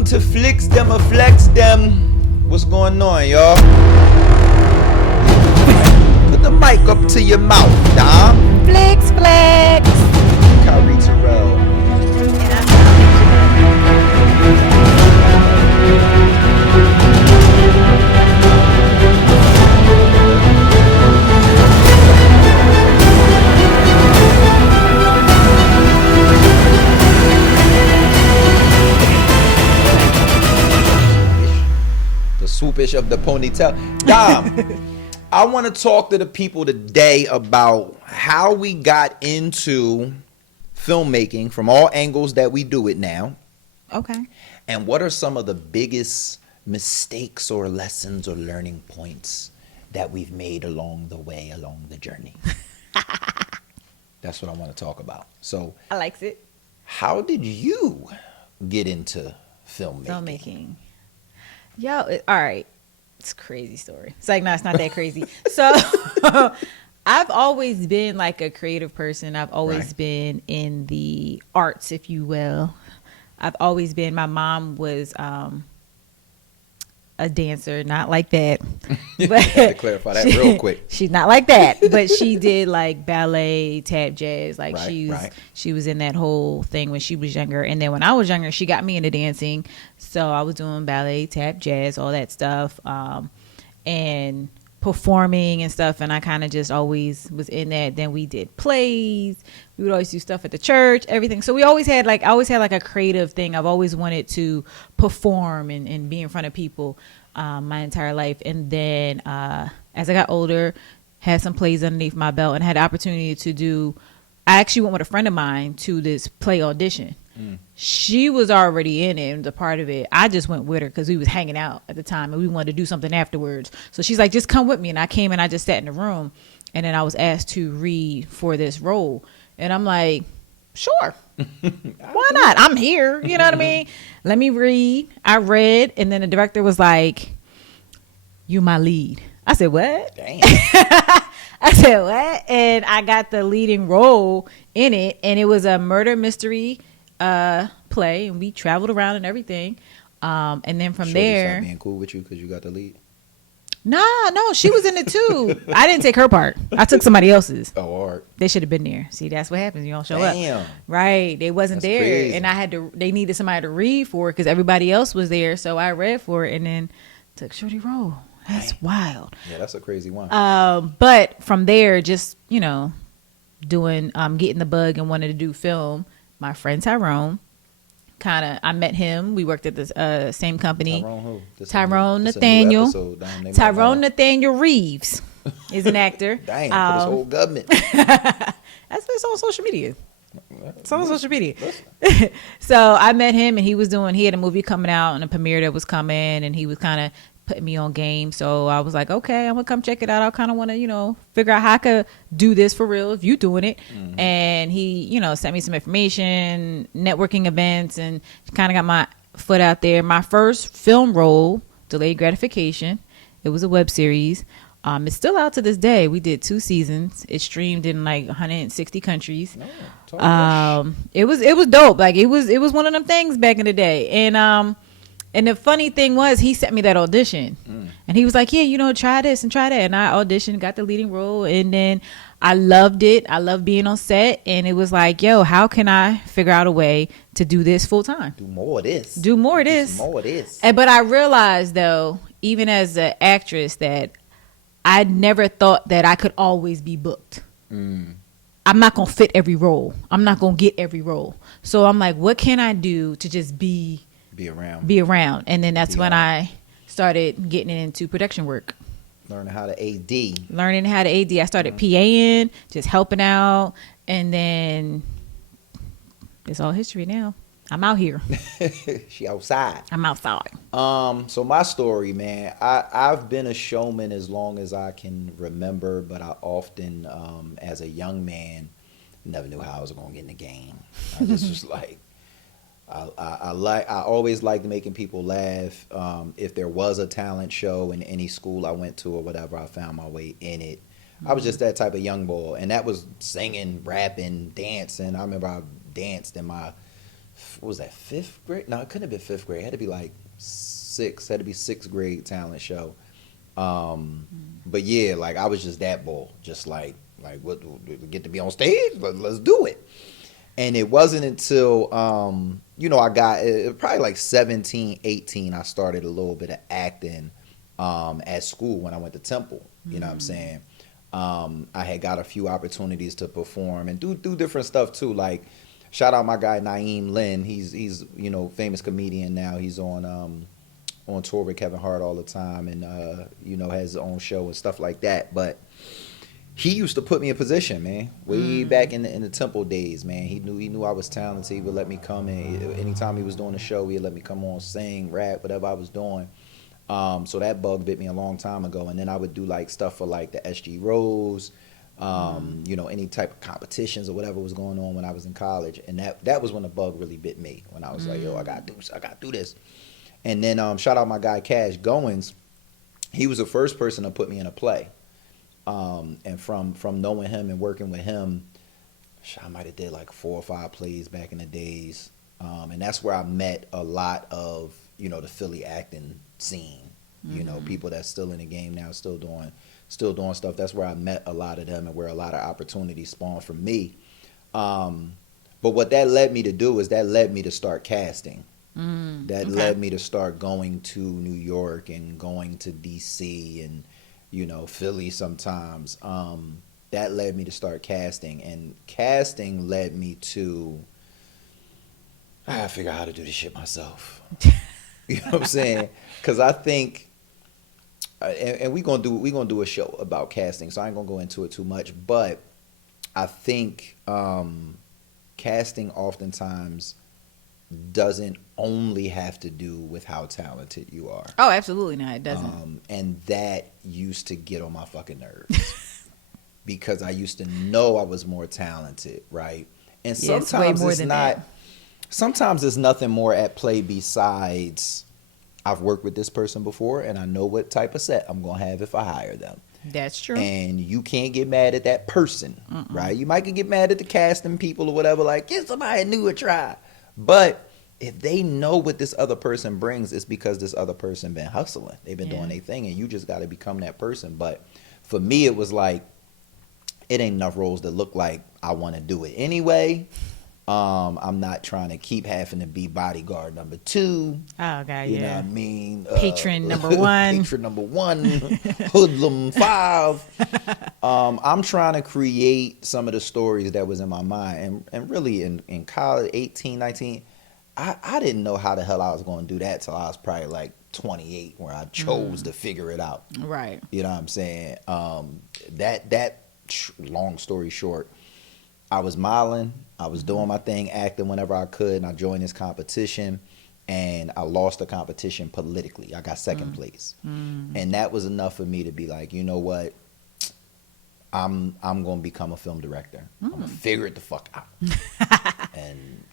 Welcome to FLIX them or Flex them. What's going on, y'all? Put the mic up to your mouth, Dom. Flex, flex. Kyrie Terrell. The swoopish of the ponytail. Dom, I want to talk to the people today about how we got into filmmaking from all angles that we do it now. Okay. And what are some of the biggest mistakes or lessons or learning points that we've made along the way, along the journey? That's what I want to talk about. So I likes it. how did you get into filmmaking? Yo, all right. It's a crazy story. It's like, no, it's not that crazy. So I've always been like a creative person. I've always been in the arts, if you will. I've always been, my mom was a dancer, not like that. But to clarify that real quick. She's not like that, but she did like ballet, tap, jazz. Like she was in that whole thing when she was younger. And then when I was younger, she got me into dancing. So I was doing ballet, tap, jazz, all that stuff, and performing and stuff. And I kind of just always was in that. Then we did plays. We would always do stuff at the church, everything. So we always had like, I always had like a creative thing. I've always wanted to perform and be in front of people my entire life. And then as I got older, had some plays underneath my belt and had the opportunity to do, I actually went with a friend of mine to this play audition. She was already in it and a part of it. I just went with her because we was hanging out at the time and we wanted to do something afterwards. So she's like, just come with me. And I came and I just sat in the room. And then I was asked to read for this role. And I'm like, sure. Why not? I'm here. You know what I mean? Let me read. I read. And then the director was like, you my lead. I said, what? Damn. I said, what? And I got the leading role in it. And it was a murder mystery play. And we traveled around and everything. And then from there. Shorty being cool with you because you got the lead? No, she was in it too. I didn't take her part. I took somebody else's. Oh, all right. They should have been there. See, that's what happens. You don't show Damn. up. Right. They wasn't That's there. crazy. And they needed somebody to read for it because everybody else was there. So I read for it and then took Shorty role. That's wild. Yeah, that's a crazy one. But from there, just, doing, getting the bug and wanting to do film, my friend Tyrone, I met him. We worked at the same company. Tyrone who? Tyrone This a new Nathaniel. episode, Dom. They might Tyrone know. Nathaniel Reeves is an actor. Dang, for this whole government. It's on social media. It's on social media. So I met him and he had a movie coming out and a premiere that was coming and he was kind of putting me on game. So I was like, okay, I'm gonna come check it out. I kind of want to, figure out how I could do this for real if you doing it. Mm-hmm. And he, sent me some information, networking events, and kind of got my foot out there. My first film role, Delayed Gratification. It was a web series. It's still out to this day. We did 2 seasons. It streamed in like 160 countries. It was dope. Like it was one of them things back in the day. And the funny thing was, he sent me that audition, and he was like, "Yeah, try this and try that." And I auditioned, got the leading role, and then I loved it. I loved being on set, and it was like, "Yo, how can I figure out a way to do this full time? Do more of this. But I realized, though, even as an actress, that I never thought that I could always be booked. I'm not gonna fit every role. I'm not gonna get every role. So I'm like, what can I do to just be around? And then that's when I started getting into production work. Learning how to AD. I started PAing, just helping out, and then it's all history now. I'm out here. She outside. I'm outside. So my story, man, I've been a showman as long as I can remember, but I often, as a young man, never knew how I was gonna get in the game. I just was like, I always liked making people laugh. If there was a talent show in any school I went to or whatever, I found my way in it. I was just that type of young boy, and that was singing, rapping, dancing. I remember I danced in my what was that, 5th grade? No, it couldn't have been 5th grade. It had to be like sixth. It had to be 6th grade talent show. But yeah, like I was just that bull, just like what, get to be on stage? Let's do it. And it wasn't until I got probably like 17, 18, I started a little bit of acting at school when I went to Temple. You know what I'm saying? I had got a few opportunities to perform and do different stuff too. Like shout out my guy Naeem Lynn. He's famous comedian now. He's on tour with Kevin Hart all the time, and has his own show and stuff like that. But he used to put me in position, man, way back in the Temple days, man. He knew I was talented. He would let me come in. Anytime he was doing a show, he'd let me come on, sing, rap, whatever I was doing. So that bug bit me a long time ago. And then I would do like stuff for like the SG Rose, any type of competitions or whatever was going on when I was in college. And that was when the bug really bit me, when I was like, yo, I gotta do this. And then shout out my guy Cash Goins. He was the first person to put me in a play. And from knowing him and working with him, I might have did like 4 or 5 plays back in the days. And that's where I met a lot of, the Philly acting scene. People that's still in the game now, still doing stuff. That's where I met a lot of them and where a lot of opportunities spawned for me. But what that led me to do is that led me to start casting. Led me to start going to New York and going to DC and Philly sometimes. That led me to start casting, and casting led me to I gotta figure out how to do this shit myself. You know what I'm saying? Because I think, and we gonna do a show about casting, so I ain't gonna go into it too much. But I think casting oftentimes doesn't only have to do with how talented you are. Oh, absolutely not. It doesn't. And that used to get on my fucking nerves because I used to know I was more talented, right? And sometimes it's not. Sometimes there's nothing more at play besides I've worked with this person before and I know what type of set I'm gonna have if I hire them. That's true. And you can't get mad at that person, right? You might get mad at the casting people or whatever, like give somebody new a try. But if they know what this other person brings, it's because this other person been hustling. They've been doing their thing, and you just got to become that person. But for me, it was like, it ain't enough roles that look like I want to do it anyway. I'm not trying to keep having to be bodyguard number 2. Oh, God, you know what I mean? Patron number 1. Patron number 1. Hoodlum 5. I'm trying to create some of the stories that was in my mind. And really in college, 18, 19, I didn't know how the hell I was going to do that till I was probably like 28, where I chose to figure it out. Right. You know what I'm saying? Long story short, I was modeling. I was doing my thing, acting whenever I could, and I joined this competition, and I lost the competition politically. I got second place, and that was enough for me to be like, you know what? I'm going to become a film director. I'm going to figure it the fuck out. And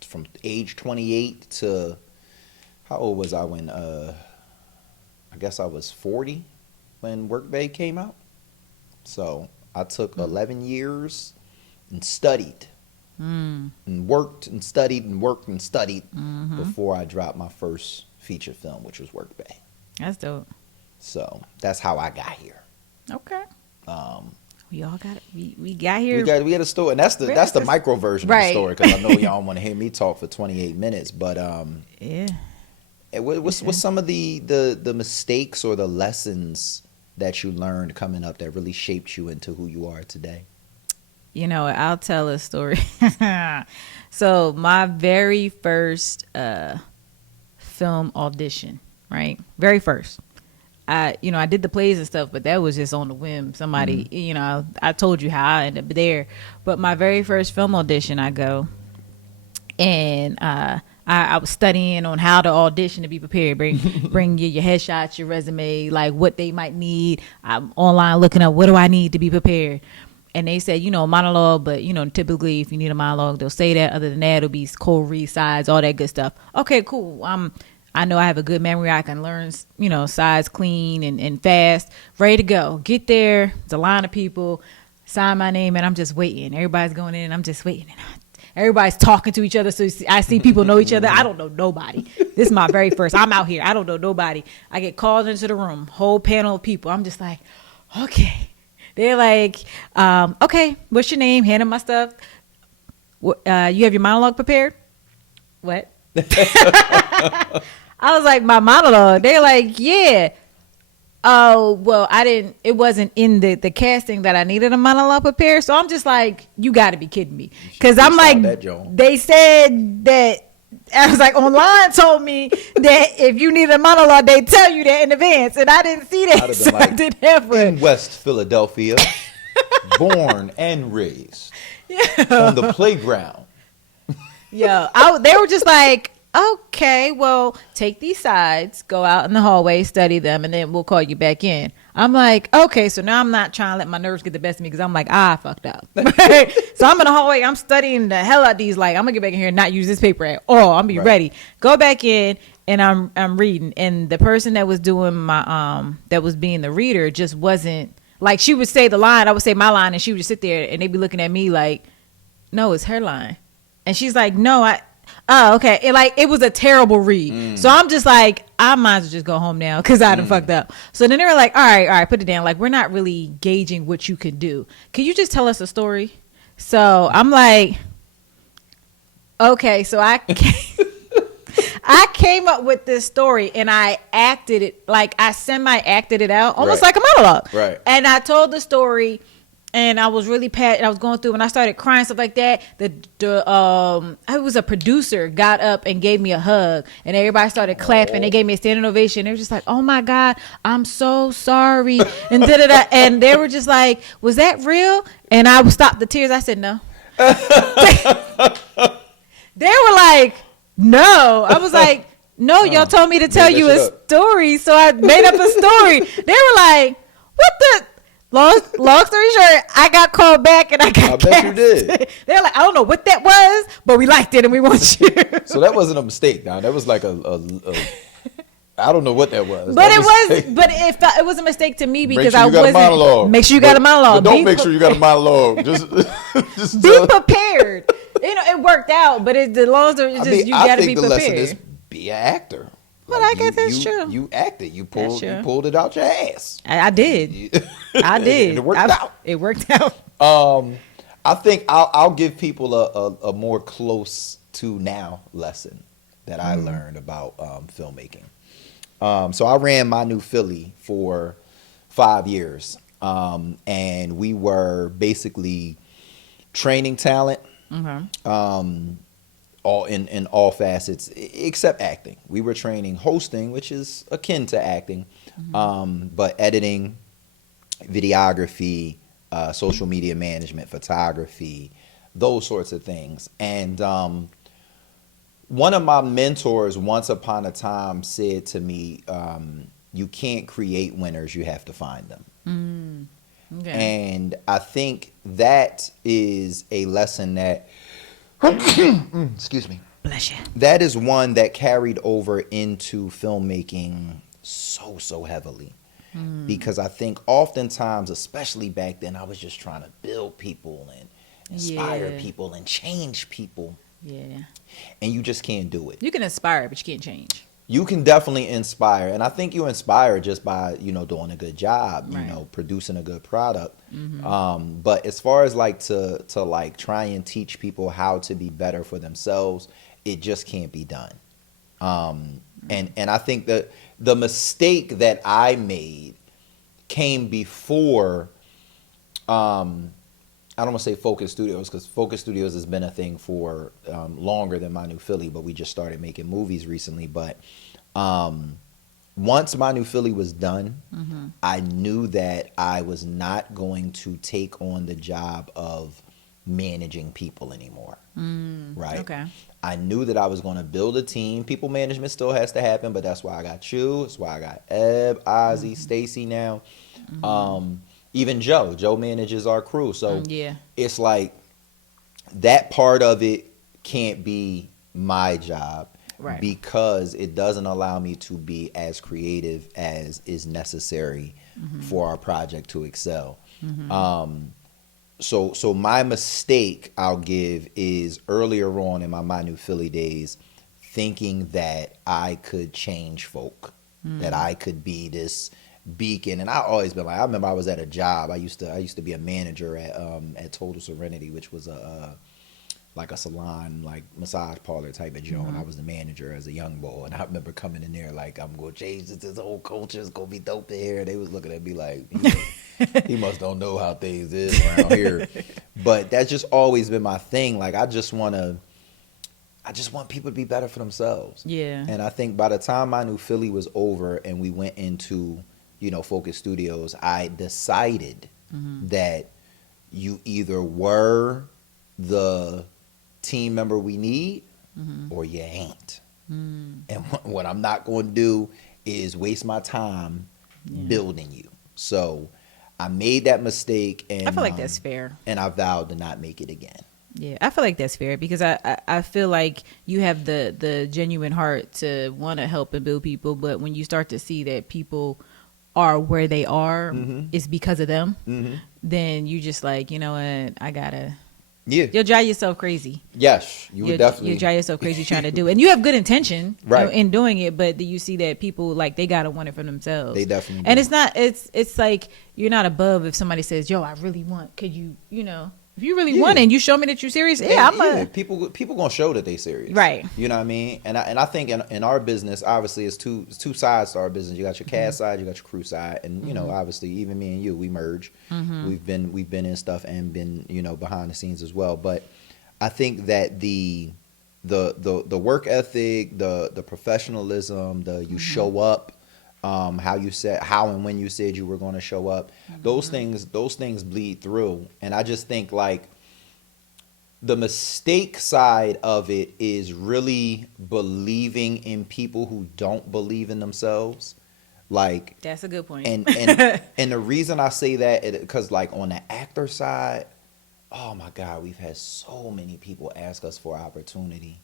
from age 28 to, how old was I when, I guess I was 40 when Workday came out. So I took 11 years and studied and worked and studied and worked and studied before I dropped my first feature film, which was Workday. That's dope. So that's how I got here. Okay. We all got it. We got here. We had a story, and that's the micro version of the story, because I know y'all want to hear me talk for 28 minutes. But yeah. What's some of the mistakes or the lessons that you learned coming up that really shaped you into who you are today? I'll tell a story. So my very first film audition, right? Very first. I did the plays and stuff, but that was just on the whim. Somebody, I told you how I ended up there. But my very first film audition, I go, and I was studying on how to audition to be prepared. Bring your headshots, your resume, like what they might need. I'm online looking up what do I need to be prepared. And they said, monologue, but, typically if you need a monologue, they'll say that. Other than that, it'll be cold read, sides, all that good stuff. Okay, cool. I know I have a good memory. I can learn, sides clean and fast. Ready to go. Get there. There's a line of people. Sign my name, and I'm just waiting. Everybody's going in, and I'm just waiting. everybody's talking to each other. So I see people know each other. I don't know nobody. This is my very first. I'm out here. I don't know nobody. I get called into the room, whole panel of people. I'm just like, okay. They're like, okay, what's your name? Hand them my stuff. You have your monologue prepared? What? I was like, my monologue. They're like, yeah. Oh, well, it wasn't in the casting that I needed a monologue prepared. So I'm just like, you got to be kidding me. Because I'm like, they said that, I was like, online told me that if you need a monologue, they tell you that in advance. And I didn't see that. So like, I didn't have one. In West Philadelphia, born and raised on the playground. Yeah, they were just like, okay, well, take these sides, go out in the hallway, study them, and then we'll call you back in. I'm like, okay, so now I'm not trying to let my nerves get the best of me because I'm like, I fucked up. So I'm in the hallway, I'm studying the hell out of these. Like, I'm gonna get back in here and not use this paper at all. I'm be ready. Go back in, and I'm reading, and the person that was doing my that was being the reader just wasn't like, she would say the line, I would say my line, and she would just sit there, and they'd be looking at me like, no, it's her line, and she's like, no, oh, okay. It was a terrible read. So I'm just like, I might as well just go home now because I done fucked up. So then they were like, all right, put it down. Like, we're not really gauging what you can do. Can you just tell us a story? So I'm like, okay. So I came up with this story and I acted it, like I semi-acted it out, almost like a monologue. Right. And I told the story. And I was really I was going through and I started crying, stuff like that. I was a producer, got up and gave me a hug, and everybody started clapping. They gave me a standing ovation. They were just like, "Oh my God, I'm so sorry," and and they were just like, "Was that real?" And I stopped the tears. I said, "No." They were like, "No." I was like, "No, y'all told me to tell you a story, so I made up a story." They were like, "What the?" Long story short, I got called back and I got cast. Bet you did. They're like, I don't know what that was, but we liked it and we want you. So that wasn't a mistake, now. That was like I don't know what that was. But it was a mistake to me because I wasn't. Make sure you got a monologue. But don't make sure you got a monologue. Just be prepared. It worked out, but the long story is just you got to be prepared. Lesson is be an actor. Well, I guess that's true. You acted. You pulled it out your ass. I did. I did. It worked out. It worked out. I think I'll give people a more close to now lesson that I learned about filmmaking. So I ran My New Philly for 5 years, and we were basically training talent. All in all facets except acting. We were training hosting, which is akin to acting, but editing, videography, social media management, photography, those sorts of things. And one of my mentors once upon a time said to me, you can't create winners, you have to find them. Okay. And I think that is a lesson that excuse me. Bless you. That is one that carried over into filmmaking so heavily. Because I think oftentimes, especially back then, I was just trying to build people and inspire people and change people. Yeah. And you just can't do it. You can inspire, but you can't change. You can definitely inspire, and I think you inspire just by doing a good job, producing a good product. But as far as like to like try and teach people how to be better for themselves, it just can't be done. And I think that the mistake that I made came before. I don't want to say Focus Studios, because Focus Studios has been a thing for longer than My New Philly, but we just started making movies recently. But once My New Philly was done, I knew that I was not going to take on the job of managing people anymore. Right? Okay. I knew that I was going to build a team. People management still has to happen, but that's why I got you. That's why I got Eb, Ozzy, Stacy now. Even Joe manages our crew. So it's like that part of it can't be my job, because it doesn't allow me to be as creative as is necessary for our project to excel. So my mistake I'll give is earlier on in my New Philly days, thinking that I could change folk, that I could be this beacon. And I always been like, I remember I was at a job. I used to be a manager at Total Serenity, which was like a salon, like massage parlor type of joint. I was the manager as a young boy, and I remember coming in there like, I'm gonna change this whole culture. It's gonna be dope in here. They was looking at me like, he must don't know how things is around here. But that's just always been my thing. Like I just want people to be better for themselves. Yeah. And I think by the time my New Philly was over and we went into, Focus Studios, I decided that you either were the team member we need or you ain't. And what I'm not going to do is waste my time building you. So I made that mistake, and I feel like that's fair. And I vowed to not make it again. Yeah, I feel like that's fair because I feel like you have the genuine heart to want to help and build people, but when you start to see that people are where they are, it's because of them, then you just like, you know what, I gotta. Yeah. You'll drive yourself crazy. Yes, you definitely. You'll drive yourself crazy trying to do it. And you have good intention right. in doing it, but you see that people, like, they got to want it for themselves. They definitely do. And it's like, you're not above if somebody says, yo, I really want, could you, if you really want it and you show me that you're serious, people gonna show that they serious, right? You know what I mean? And I think in our business, obviously, it's two sides to our business. You got your cast side, you got your crew side, and obviously, even me and you, we merge. We've been in stuff and been behind the scenes as well. But I think that the work ethic, the professionalism, you show up. How and when you said you were going to show up, those things bleed through. And I just think like the mistake side of it is really believing in people who don't believe in themselves. Like, that's a good point. And the reason I say that is because like on the actor side, oh my God, we've had so many people ask us for opportunity.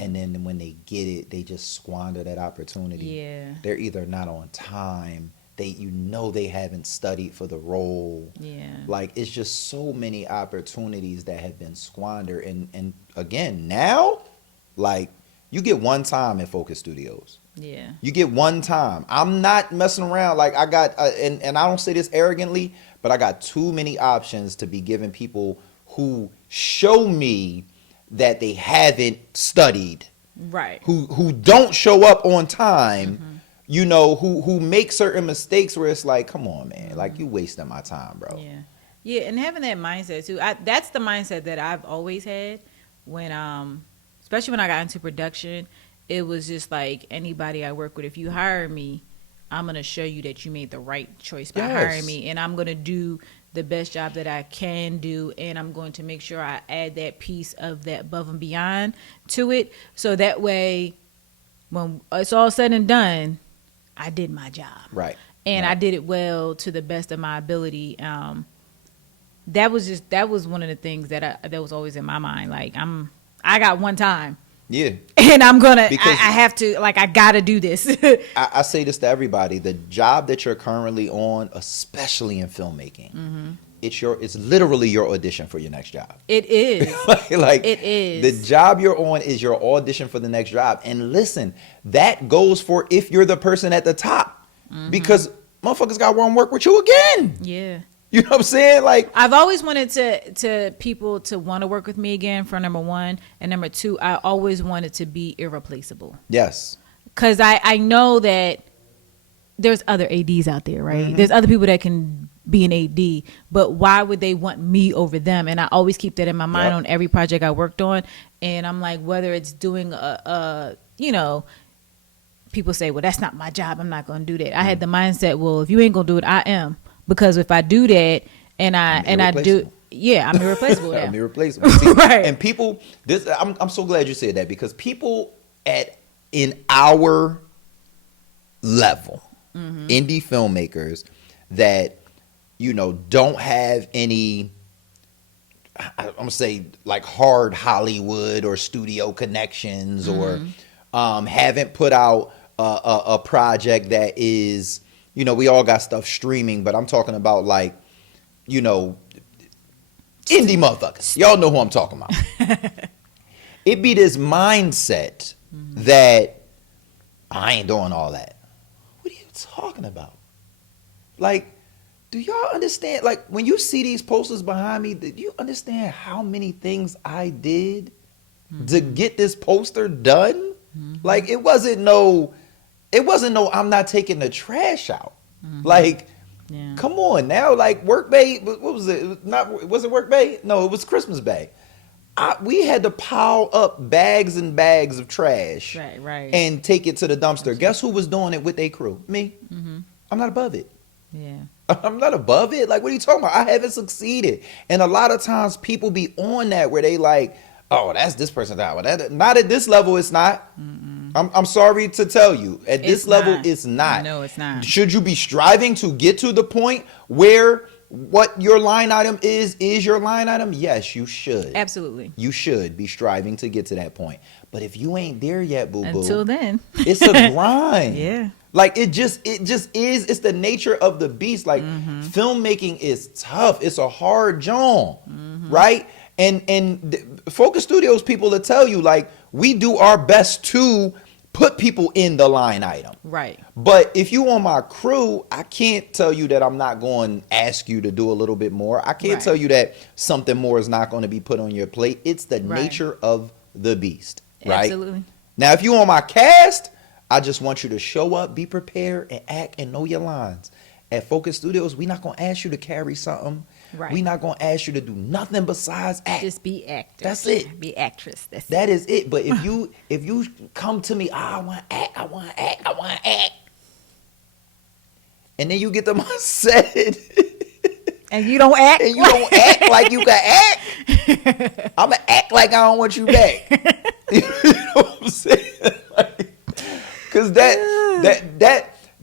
And then when they get it, they just squander that opportunity. Yeah. They're either not on time. They haven't studied for the role. Yeah. Like, it's just so many opportunities that have been squandered. And again, now, like, you get one time in Focus Studios. Yeah. You get one time. I'm not messing around. Like, I got, and I don't say this arrogantly, but I got too many options to be giving people who show me that they haven't studied, right? Who don't show up on time, who make certain mistakes where it's like, come on, man, like you wasting my time, bro. Yeah, and having that mindset too. That's the mindset that I've always had when, especially when I got into production. It was just like anybody I work with. If you hire me, I'm gonna show you that you made the right choice by hiring me, and I'm gonna do the best job that I can do, and I'm going to make sure I add that piece of that above and beyond to it, so that way when it's all said and done, I did my job. Right. And I did it well to the best of my ability. That was one of the things that was always in my mind. Like, I got one time. Yeah. And I'm gonna, I have to, like, I gotta do this. I say this to everybody: the job that you're currently on, especially in filmmaking, it's literally your audition for your next job. It is. like it is. The job you're on is your audition for the next job. And listen, that goes for if you're the person at the top, because motherfuckers got to want to work with you again. Yeah. You know what I'm saying? Like, I've always wanted to people to want to work with me again, for number one, and number two, I always wanted to be irreplaceable. Yes. Because I know that there's other ADs out there, right? There's other people that can be an AD, but why would they want me over them? And I always keep that in my mind on every project I worked on. And I'm like, whether it's doing people say, well, that's not my job, I'm not going to do that. I had the mindset, well, if you ain't going to do it, I am. Because if I do that and I do, I'm irreplaceable. I'm irreplaceable. See, right. And people, I'm so glad you said that, because people in our level, indie filmmakers that don't have any, I'm gonna say, like hard Hollywood or studio connections, or haven't put out a project that is. We all got stuff streaming, but I'm talking about like, Indie motherfuckers. Y'all know who I'm talking about. It be this mindset that I ain't doing all that. What are you talking about? Like, do y'all understand? Like, when you see these posters behind me, do you understand how many things I did to get this poster done? Like, it wasn't no, I'm not taking the trash out. Like, come on now. Like, Work Bay, what was it? Was it Work Bay? No, it was Christmas Bay. We had to pile up bags and bags of trash and take it to the dumpster. Guess who was doing it with their crew? Me. I'm not above it. Yeah. I'm not above it. Like, what are you talking about? I haven't succeeded. And a lot of times people be on that where they like, oh, that's this person's out. Not at this level, it's not. I'm sorry to tell you. At this level, it's not. No, it's not. Should you be striving to get to the point where what your line item is your line item? Yes, you should. Absolutely. You should be striving to get to that point. But if you ain't there yet, boo-boo. Until then. It's a grind. Yeah. Like, it just is. It's the nature of the beast. Like, filmmaking is tough. It's a hard job, right? And Focus Studios people will tell you, like, we do our best to put people in the line item. Right. But if you on my crew, I can't tell you that I'm not going to ask you to do a little bit more. I can't tell you that something more is not going to be put on your plate. It's the nature of the beast, right? Absolutely. Now, if you on my cast, I just want you to show up, be prepared, and act and know your lines. At Focus Studios, we're not going to ask you to carry something. Right. We're not going to ask you to do nothing besides act. Just be actor. That's it. Be actress. That is it. But if you come to me, I want to act, I want to act, I want to act. And then you get to my set. And you don't act. And you don't act like you can act. I'm going to act like I don't want you back. You know what I'm saying? Because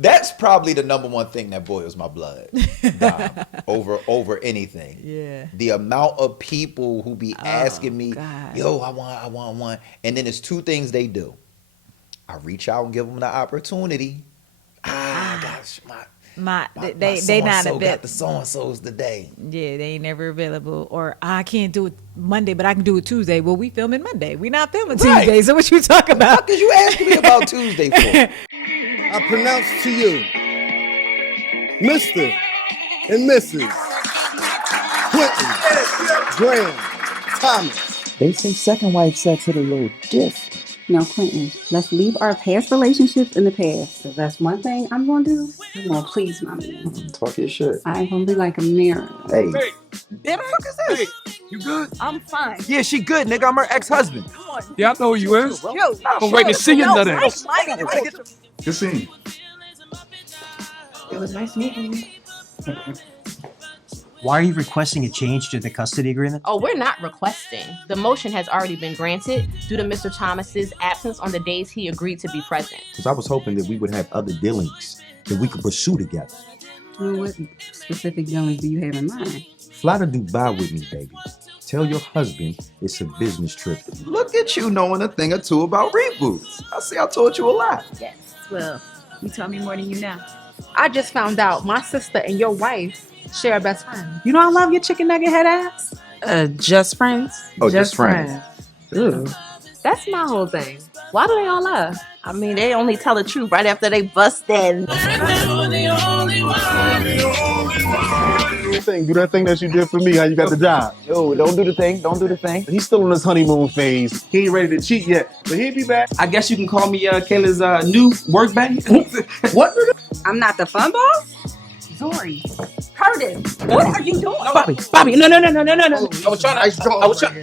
that's probably the number one thing that boils my blood over anything. Yeah. The amount of people who be asking me, God. yo, I want. And then there's two things they do. I reach out and give them the opportunity. Gosh, they not available. Got the so-and-sos today. Yeah, they ain't never available. Or I can't do it Monday, but I can do it Tuesday. Well, we filming Monday. We not filming Tuesday. So what you talking about? What you asking me about Tuesday for? I pronounce to you, Mr. and Mrs. Quentin Graham Thomas. They say second wife sex hit a little different. No, Quentin, let's leave our past relationships in the past. So that's one thing I'm going to do. I'm going to please my man. Talk your shit. I'm going to be like a mirror. Hey. What the fuck is this? Hey, you good? I'm fine. Yeah, she good, nigga. I'm her ex-husband. Come on. Yeah, I know who you is. Yo, I'm waiting to see you today. Good seeing you. It was nice meeting you. Why are you requesting a change to the custody agreement? Oh, we're not requesting. The motion has already been granted due to Mr. Thomas's absence on the days he agreed to be present. Because I was hoping that we would have other dealings that we could pursue together. Well, what specific dealings do you have in mind? Fly to Dubai with me, baby. Tell your husband it's a business trip. Look at you knowing a thing or two about reboots. I see I told you a lot. Yes, well, you tell me more than you know. I just found out my sister and your wife share a best friend. You know I love your chicken nugget head ass. Just friends? Oh, just friends. Ooh. That's my whole thing. Why do they all laugh? I mean, they only tell the truth right after they bust in. Do that thing that you did for me, how you got the job. Yo, don't do the thing. Don't do the thing. He's still on his honeymoon phase. He ain't ready to cheat yet, but he'll be back. I guess you can call me Kayla's new work bank. What? I'm not the fun boss? Zori. Curtis, what are you doing? No, Bobby, no. I was trying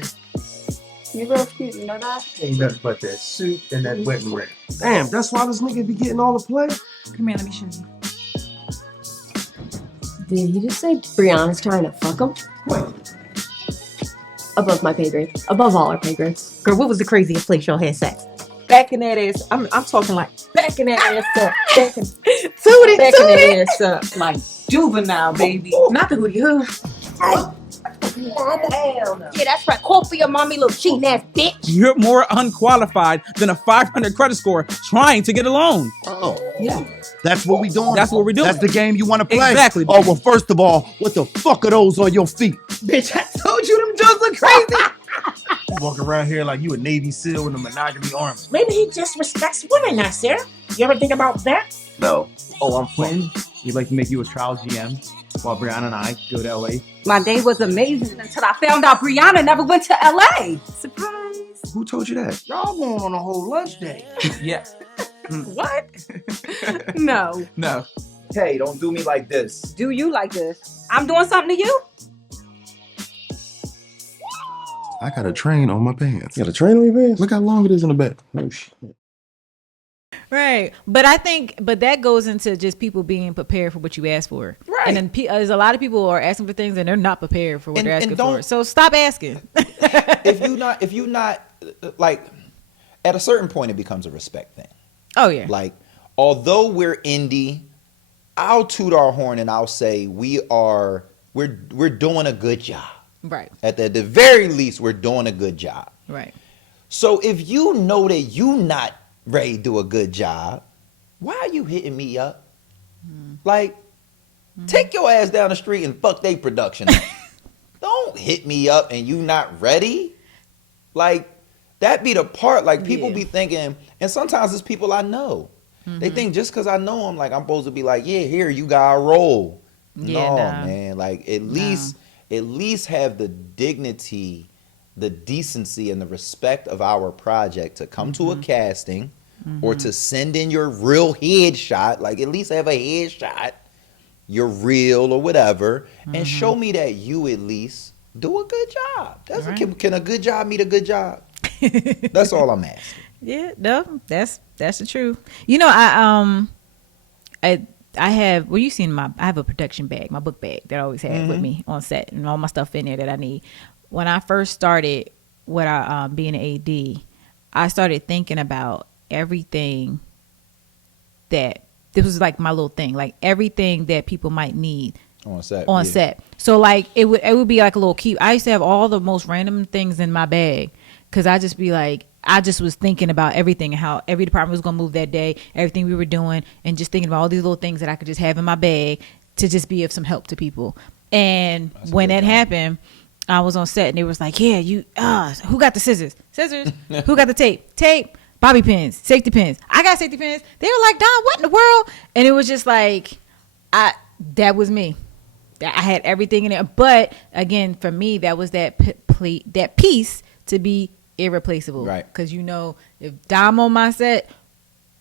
to. You're real cute, you know that? Ain't nothing but that suit and that wedding ring. Damn, that's why this nigga be getting all the play? Come here, let me show you. Did he just say Brianna's trying to fuck him? Above my pay grade. Above all our pay grades. Girl, what was the craziest place y'all had sex? Backing that ass. I'm talking like backing that ass up. Backing that ass up. Like juvenile, baby. Not the hootie hoo. Hell no. Yeah, that's right. Call for your mommy, little cheating ass bitch. You're more unqualified than a 500 credit score trying to get a loan. Oh, yeah. That's what we doing. That's what we're doing. That's the game you want to play. Exactly. Oh, well, first of all, what the fuck are those on your feet? Bitch, I told you them jokes look crazy. You walk around here like you a Navy SEAL with a monogamy army. Maybe he just respects women, Nasir. You ever think about that? No. Oh, I'm Quentin. We'd like to make you a trial GM while Brianna and I go to LA. My day was amazing until I found out Brianna never went to LA. Surprise. Who told you that? Y'all going on a whole lunch date. Yeah. What? No. No. Hey, don't do me like this. Do you like this? I'm doing something to you? I got a train on my pants. You got a train on your pants? Look how long it is in the back. Oh, shit. Right. But I think, that goes into just people being prepared for what you ask for. Right. And then there's a lot of people who are asking for things and they're not prepared for what they're asking don't- for. So stop asking. if you not like, at a certain point, it becomes a respect thing. Oh, yeah. Like, although we're indie, I'll toot our horn and I'll say we're doing a good job. Right. At the very least, we're doing a good job. Right. So if you know that you not ready to do a good job, why are you hitting me up? Like, take your ass down the street and fuck they production up. Don't hit me up and you not ready. Like, that be the part. Like, people be thinking, and sometimes it's people I know. They think just because I know them, like, I'm supposed to be like, yeah, here, you got to roll. No, man. Like, at least have the dignity, the decency, and the respect of our project to come to a casting or to send in your real headshot. Like, at least have a headshot, you're real or whatever, and show me that you at least do a good job. That's can a good job meet a good job? That's all I'm asking. Yeah, no, that's the truth. You know, I have, well, you seen I have a production bag, my book bag that I always have with me on set, and all my stuff in there that I need. When I first started being an AD, I started thinking about everything this was like my little thing, like everything that people might need on set. So like it would be like a little key. I used to have all the most random things in my bag because I just be like, I just was thinking about everything and how every department was going to move that day, everything we were doing, and just thinking about all these little things that I could just have in my bag to just be of some help to people. And when that happened, I was on set and it was like, yeah, who got the scissors? Scissors. Who got the tape? Tape. Bobby pins. Safety pins. I got safety pins. They were like, Don, what in the world? And it was just like, that was me. I had everything in it. But again, for me, that was that piece to be irreplaceable. Right. Because if Dom on my set,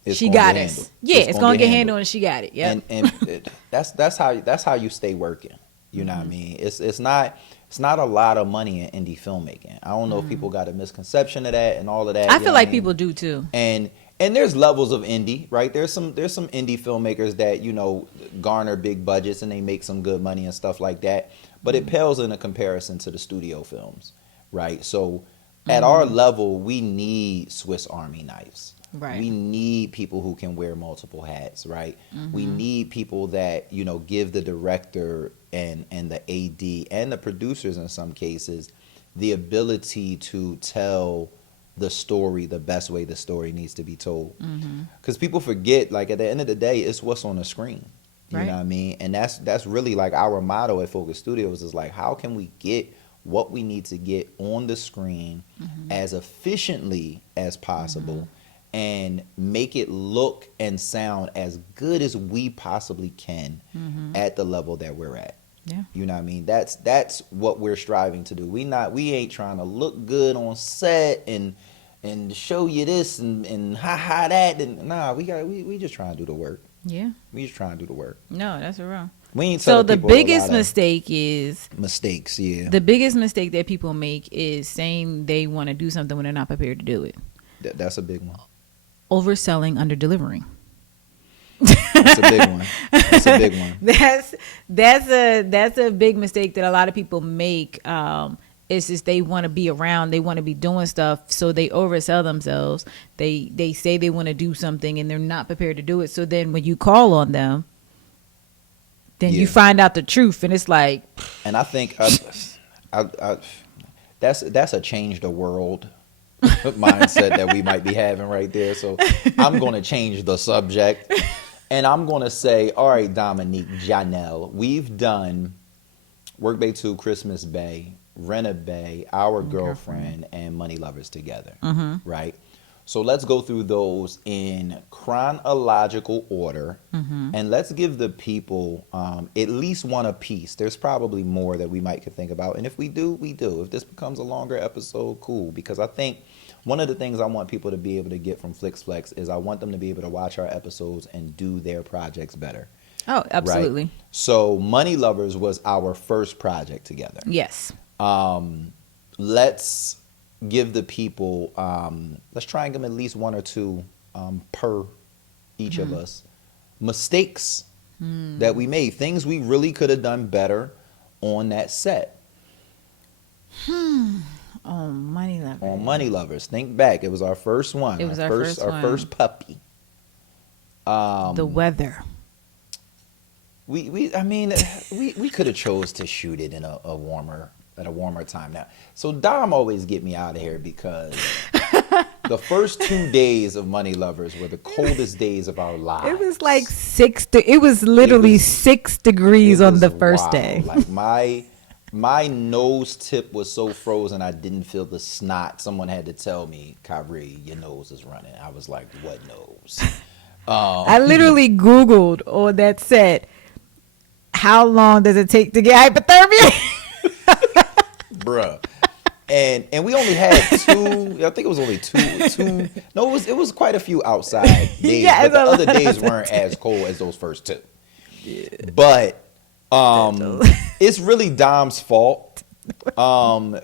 she got us. Yeah, it's gonna get handled and she got it. Yeah. And that's how you stay working. You know what I mean? It's not a lot of money in indie filmmaking. I don't know if people got a misconception of that and all of that. I feel like people do too. And there's levels of indie, right? There's some indie filmmakers that, garner big budgets and they make some good money and stuff like that. But it pales in a comparison to the studio films, right? So at our level, we need Swiss Army knives. Right. We need people who can wear multiple hats, right? We need people that, give the director and the AD and the producers in some cases the ability to tell the story the best way the story needs to be told. Because people forget, like, at the end of the day, it's what's on the screen. You know what I mean? And that's really like our motto at Focus Studios is like, how can we get what we need to get on the screen as efficiently as possible and make it look and sound as good as we possibly can at the level that we're at. Yeah. You know what I mean? That's what we're striving to do. We ain't trying to look good on set and show you this and ha that, and we just trying to do the work. Yeah. We just trying to do the work. No, that's wrong. We ain't so the biggest mistake is mistakes, yeah. The biggest mistake that people make is saying they want to do something when they're not prepared to do it. That's a big one. Overselling, under delivering. That's a big one. That's a big one. That's a big mistake that a lot of people make. It's just they want to be around, they want to be doing stuff, so they oversell themselves. They say they want to do something and they're not prepared to do it. So then when you call on them, then you find out the truth, and it's like. And I think that's a change the world mindset that we might be having right there. So I'm going to change the subject, and I'm going to say, all right, Dominique, Janelle, we've done Work Bay 2, Christmas Bay, Rena Bay, Our Girlfriend, and Money Lovers together, right? So let's go through those in chronological order, and let's give the people at least one apiece. There's probably more that we might could think about, and if we do, we do. If this becomes a longer episode, cool, because I think one of the things I want people to be able to get from FLIX Flex is I want them to be able to watch our episodes and do their projects better. Oh, absolutely. Right? So Money Lovers was our first project together. Yes. Let's give the people, let's try and give them at least one or two per each of us. Mistakes that we made. Things we really could have done better on that set. On Money Lovers. On Money Lovers. Think back. It was our first one. It was our first one. Our first puppy. The weather. We could have chose to shoot it in a warmer time now. So Dom always get me out of here because the first 2 days of Money Lovers were the coldest days of our lives. It was like it was literally 6 degrees on the first day. Like my nose tip was so frozen I didn't feel the snot. Someone had to tell me, Kyrie, your nose is running. I was like, what nose? I literally Googled on that set, how long does it take to get hypothermia? Bruh. And we only had 2. I think it was only two. No, it was quite a few outside days. Yeah, but the other days weren't as cold as those first 2. Yeah. But it's really Dom's fault.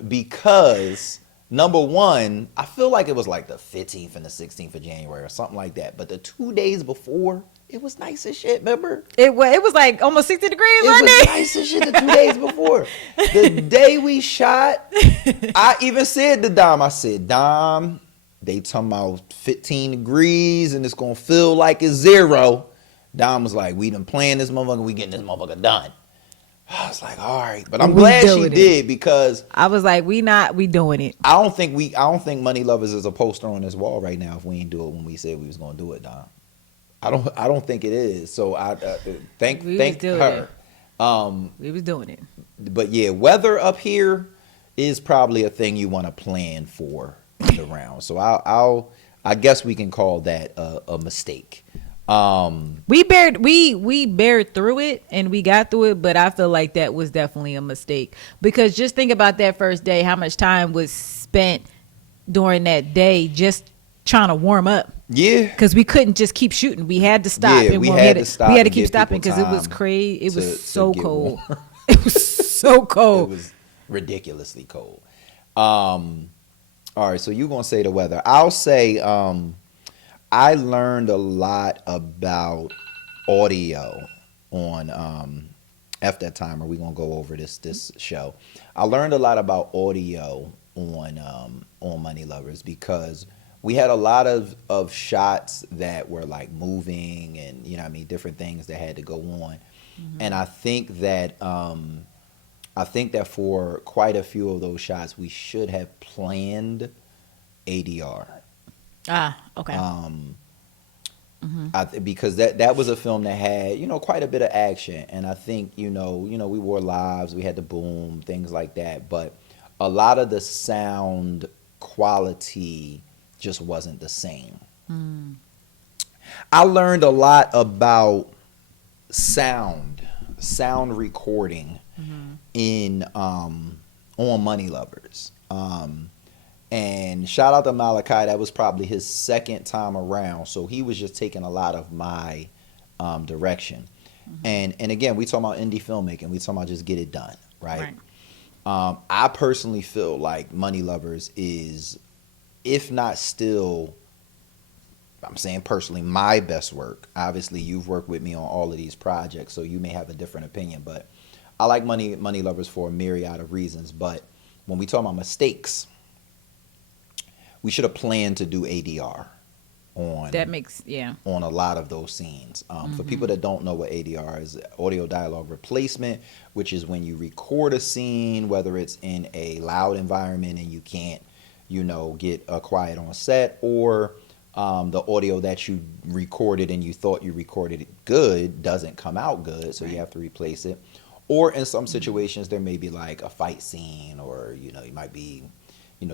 Because number one, I feel like it was like the 15th and the 16th of January or something like that. But the 2 days before, it was nice as shit, remember? It was like almost 60 degrees, wasn't it? It was nice as shit the 2 days before. The day we shot, I even said to Dom, I said, Dom, they talking about 15 degrees and it's going to feel like it's 0. Dom was like, we done planned this motherfucker, we getting this motherfucker done. I was like, all right. But I'm glad she did because I was like, we doing it. I don't think Money Lovers is a poster on this wall right now if we ain't do it when we said we was going to do it, Dom. I don't think it is. So I thank her. We was doing it. But yeah, weather up here is probably a thing you want to plan for the round. So I guess we can call that a mistake. We bared through it and we got through it, but I feel like that was definitely a mistake because just think about that first day, how much time was spent during that day just trying to warm up. Yeah, because we couldn't just keep shooting. We had to stop. Yeah, we had to keep stopping because it was crazy. It was so cold. It was so cold. It was ridiculously cold. All right, so you're gonna say the weather. I'll say I learned a lot about audio on F that timer. We're gonna go over this show. I learned a lot about audio on Money Lovers because we had a lot of shots that were like moving and different things that had to go on. And I think that for quite a few of those shots we should have planned ADR. Okay. Because that was a film that had quite a bit of action, and I think we wore lives, we had the boom, things like that, but a lot of the sound quality just wasn't the same. I learned a lot about sound recording in on Money Lovers. And shout out to Malachi, that was probably his second time around, so he was just taking a lot of my direction. And again, we talking about indie filmmaking, we talking about just get it done, right? I personally feel like Money Lovers is, if not still, I'm saying personally, my best work. Obviously, you've worked with me on all of these projects, so you may have a different opinion, but I like Money Lovers for a myriad of reasons. But when we talk about mistakes, we should have planned to do ADR. on that makes on a lot of those scenes. For people that don't know what ADR is, audio dialogue replacement, which is when you record a scene, whether it's in a loud environment and you can't, get quiet on set, or the audio that you recorded and you thought you recorded it good doesn't come out good, so you have to replace it. Or in some situations, there may be like a fight scene, or you might be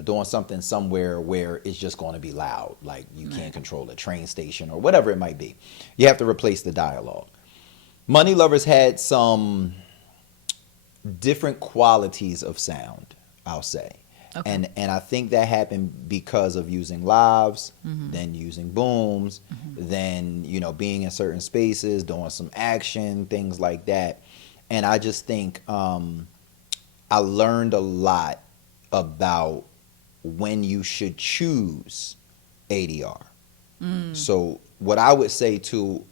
doing something somewhere where it's just going to be loud, like you can't control a train station or whatever it might be. You have to replace the dialogue. Money Lovers had some different qualities of sound, I'll say. Okay. And I think that happened because of using lavs, then using booms, then, being in certain spaces, doing some action, things like that. And I just think I learned a lot about when you should choose ADR. So what I would say to,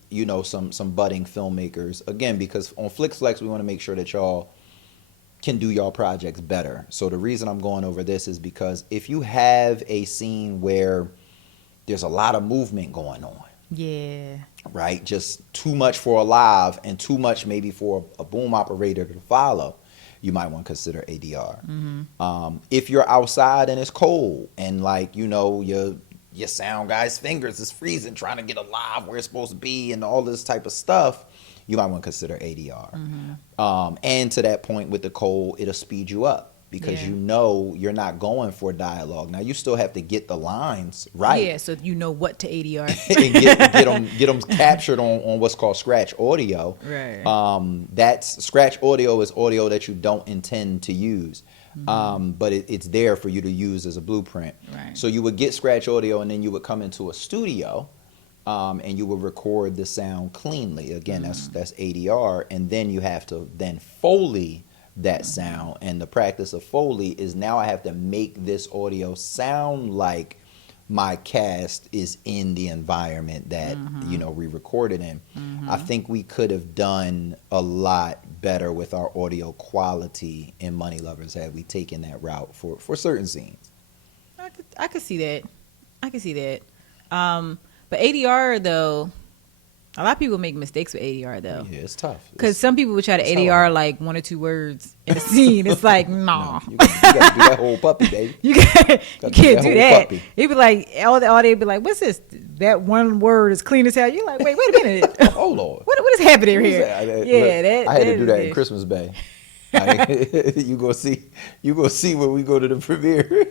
some budding filmmakers, again, because on FLIX we want to make sure that y'all can do y'all projects better. So the reason I'm going over this is because if you have a scene where there's a lot of movement going on, right, just too much for a live and too much maybe for a boom operator to follow, you might want to consider ADR. If you're outside and it's cold and your sound guy's fingers is freezing trying to get a live where it's supposed to be and all this type of stuff, you might want to consider ADR. And to that point with the cold, it'll speed you up because you're not going for dialogue. Now you still have to get the lines right. Yeah, so you know what to ADR. And get them captured on what's called scratch audio. Right. That's scratch audio is audio that you don't intend to use. But it's there for you to use as a blueprint. Right. So you would get scratch audio and then you would come into a studio and you would record the sound cleanly. Again, that's ADR. And then you have to then Foley that sound. And the practice of Foley is now I have to make this audio sound like my cast is in the environment that we recorded in. I think we could have done a lot better with our audio quality in Money Lovers had we taken that route for certain scenes. I could see that. But ADR though, a lot of people make mistakes with ADR though. Yeah, it's tough. Because some people would try to ADR like 1 or 2 words in a scene. It's like, nah. No, you got to do that whole puppy, baby. You can't do that. Puppy. It'd be like, all the audio would be like, what's this? That one word is clean as hell. You're like, wait a minute. Oh, Lord. What is happening here? I had to do that in Christmas Bay. You go see when we go to the premiere.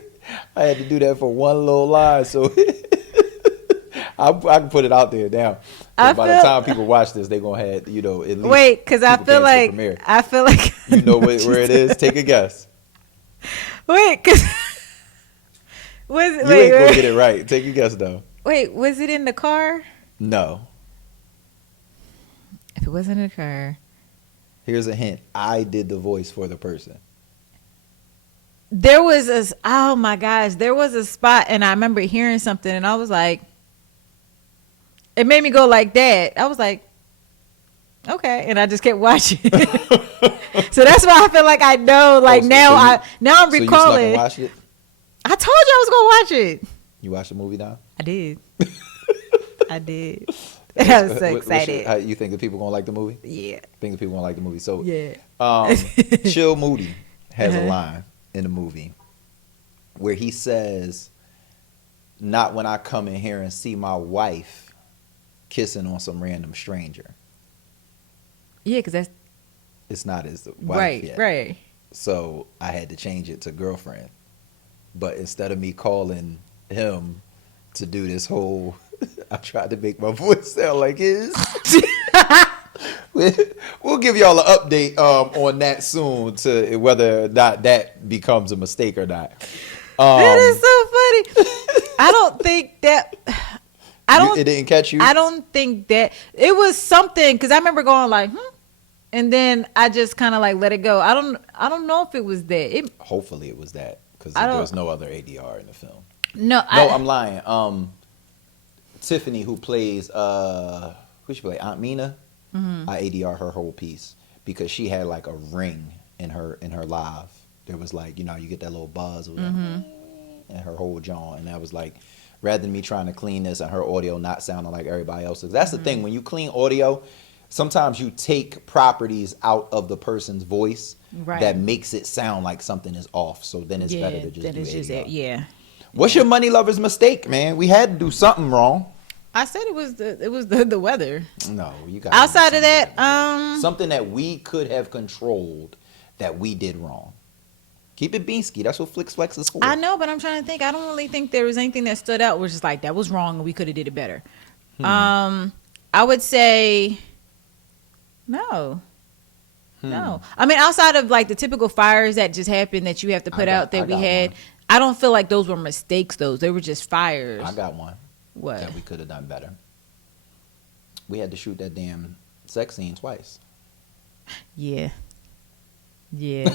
I had to do that for one little line, so I can put it out there now. By the time people watch this, they're gonna have at least wait, because I feel like you know where it is. Take a guess. Wait, because you ain't gonna get it right. Take a guess though. Wait, was it in the car? No. If it wasn't in the car, here's a hint. I did the voice for the person. There was oh my gosh, there was a spot, and I remember hearing something, and I was like. It made me go like that. I was like, okay, and I just kept watching. So that's why I feel like I know. Like now I'm recalling. You watched it? I told you I was gonna watch it. You watched the movie now? I did. I did. I was so excited. How you think the people gonna like the movie? Yeah. Think the people gonna like the movie? So yeah. Chill Moody has a line in the movie where he says, "Not when I come in here and see my wife kissing on some random stranger." Yeah, because it's not his wife yet. Right. So I had to change it to girlfriend. But instead of me calling him to do this whole, I tried to make my voice sound like his. We'll give y'all an update on that soon to whether or not that becomes a mistake or not. That is so funny. I don't think that. It didn't catch you? I don't think that it was something because I remember going like, and then I just kind of like let it go. I don't know if it was that. Hopefully it was that because there was no other ADR in the film. No, I'm lying. Tiffany, who plays who she play, Aunt Mina, I ADR her whole piece because she had like a ring in her live. There was like you get that little buzz with and her whole jaw, and that was like rather than me trying to clean this and her audio not sounding like everybody else's. That's the thing. When you clean audio, sometimes you take properties out of the person's voice that makes it sound like something is off. So then it's better to just do ADR. What's your money lover's mistake, man? We had to do something wrong. I said it was the weather. No, you got outside of that, something that we could have controlled that we did wrong. Keep it Beansky. That's what FLIX is for. I know, but I'm trying to think. I don't really think there was anything that stood out. Which is like that was wrong and we could have did it better. I would say no. No. I mean, outside of like the typical fires that just happened that you have to put out that we had, I don't feel like those were mistakes. They were just fires. I got one. What? That we could have done better. We had to shoot that damn sex scene twice. Yeah. Yeah.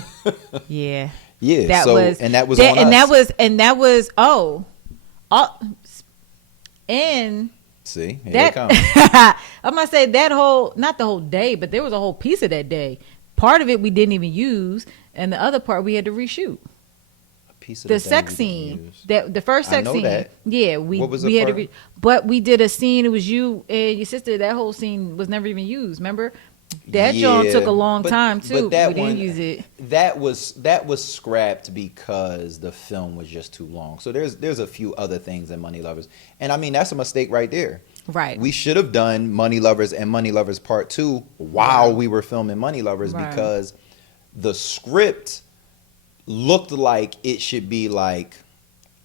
Yeah. Yeah. That so, was, and that was that, on and us. that was and see, here that, they come. I'm gonna say that whole, not the whole day, but there was a whole piece of that day. Part of it we didn't even use, and the other part we had to reshoot. A piece of the sex scene, the first sex scene. That. Yeah, what was we had part? but we did a scene. It was you and your sister. That whole scene was never even used. Remember? That John took a long time too. But that we didn't use it. That was scrapped because the film was just too long. So there's a few other things in Money Lovers, and I mean that's a mistake right there. Right. We should have done Money Lovers and Money Lovers Part 2 while we were filming Money Lovers because the script looked like it should be like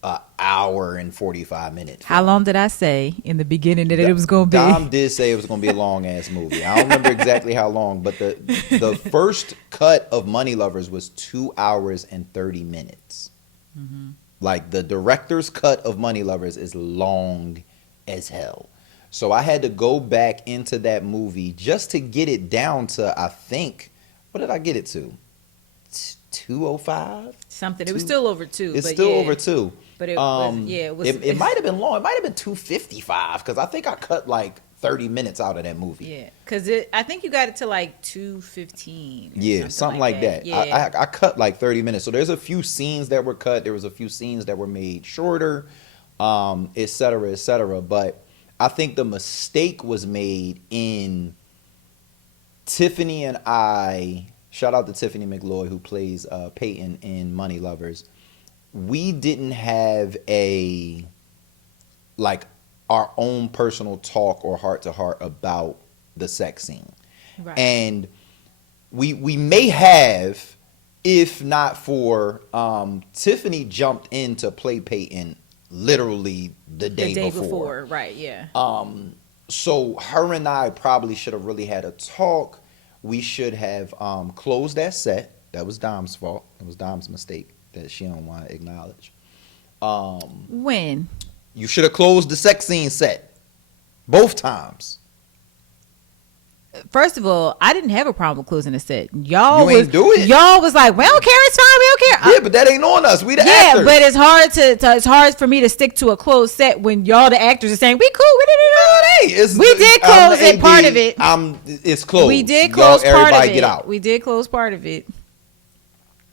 an hour and 45 minutes. How long did I say in the beginning that it was going to be? Dom did say it was going to be a long ass movie. I don't remember exactly how long, but the first cut of Money Lovers was 2 hours and 30 minutes. Mm-hmm. Like the director's cut of Money Lovers is long as hell. So I had to go back into that movie just to get it down to, I think, what did I get it to? 205? Something. It was still over 2. It's still over 2. But it was, it might have been long. It might have been 255 because I think I cut like 30 minutes out of that movie. Yeah, because I think you got it to like 2:15. Yeah, something like that. Yeah. I cut like 30 minutes. So there's a few scenes that were cut. There was a few scenes that were made shorter, et cetera, et cetera. But I think the mistake was made in Tiffany and I. Shout out to Tiffany McLeod who plays Peyton in Money Lovers. We didn't have our own personal talk or heart to heart about the sex scene. Right. And we may have, if not for Tiffany jumped in to play Peyton literally the day before. Right, yeah. So her and I probably should have really had a talk. We should have closed that set. That was Dom's fault. It was Dom's mistake that she don't want to acknowledge. When? You should have closed the sex scene set. Both times. First of all, I didn't have a problem with closing the set. Y'all ain't do it. Y'all was like, we don't care, it's fine, we don't care. Yeah, but that ain't on us. We the actors. Yeah, but it's hard for me to stick to a closed set when y'all the actors are saying we cool. We did close it, part of it. It's closed. We did close part of it. Get out. We did close part of it.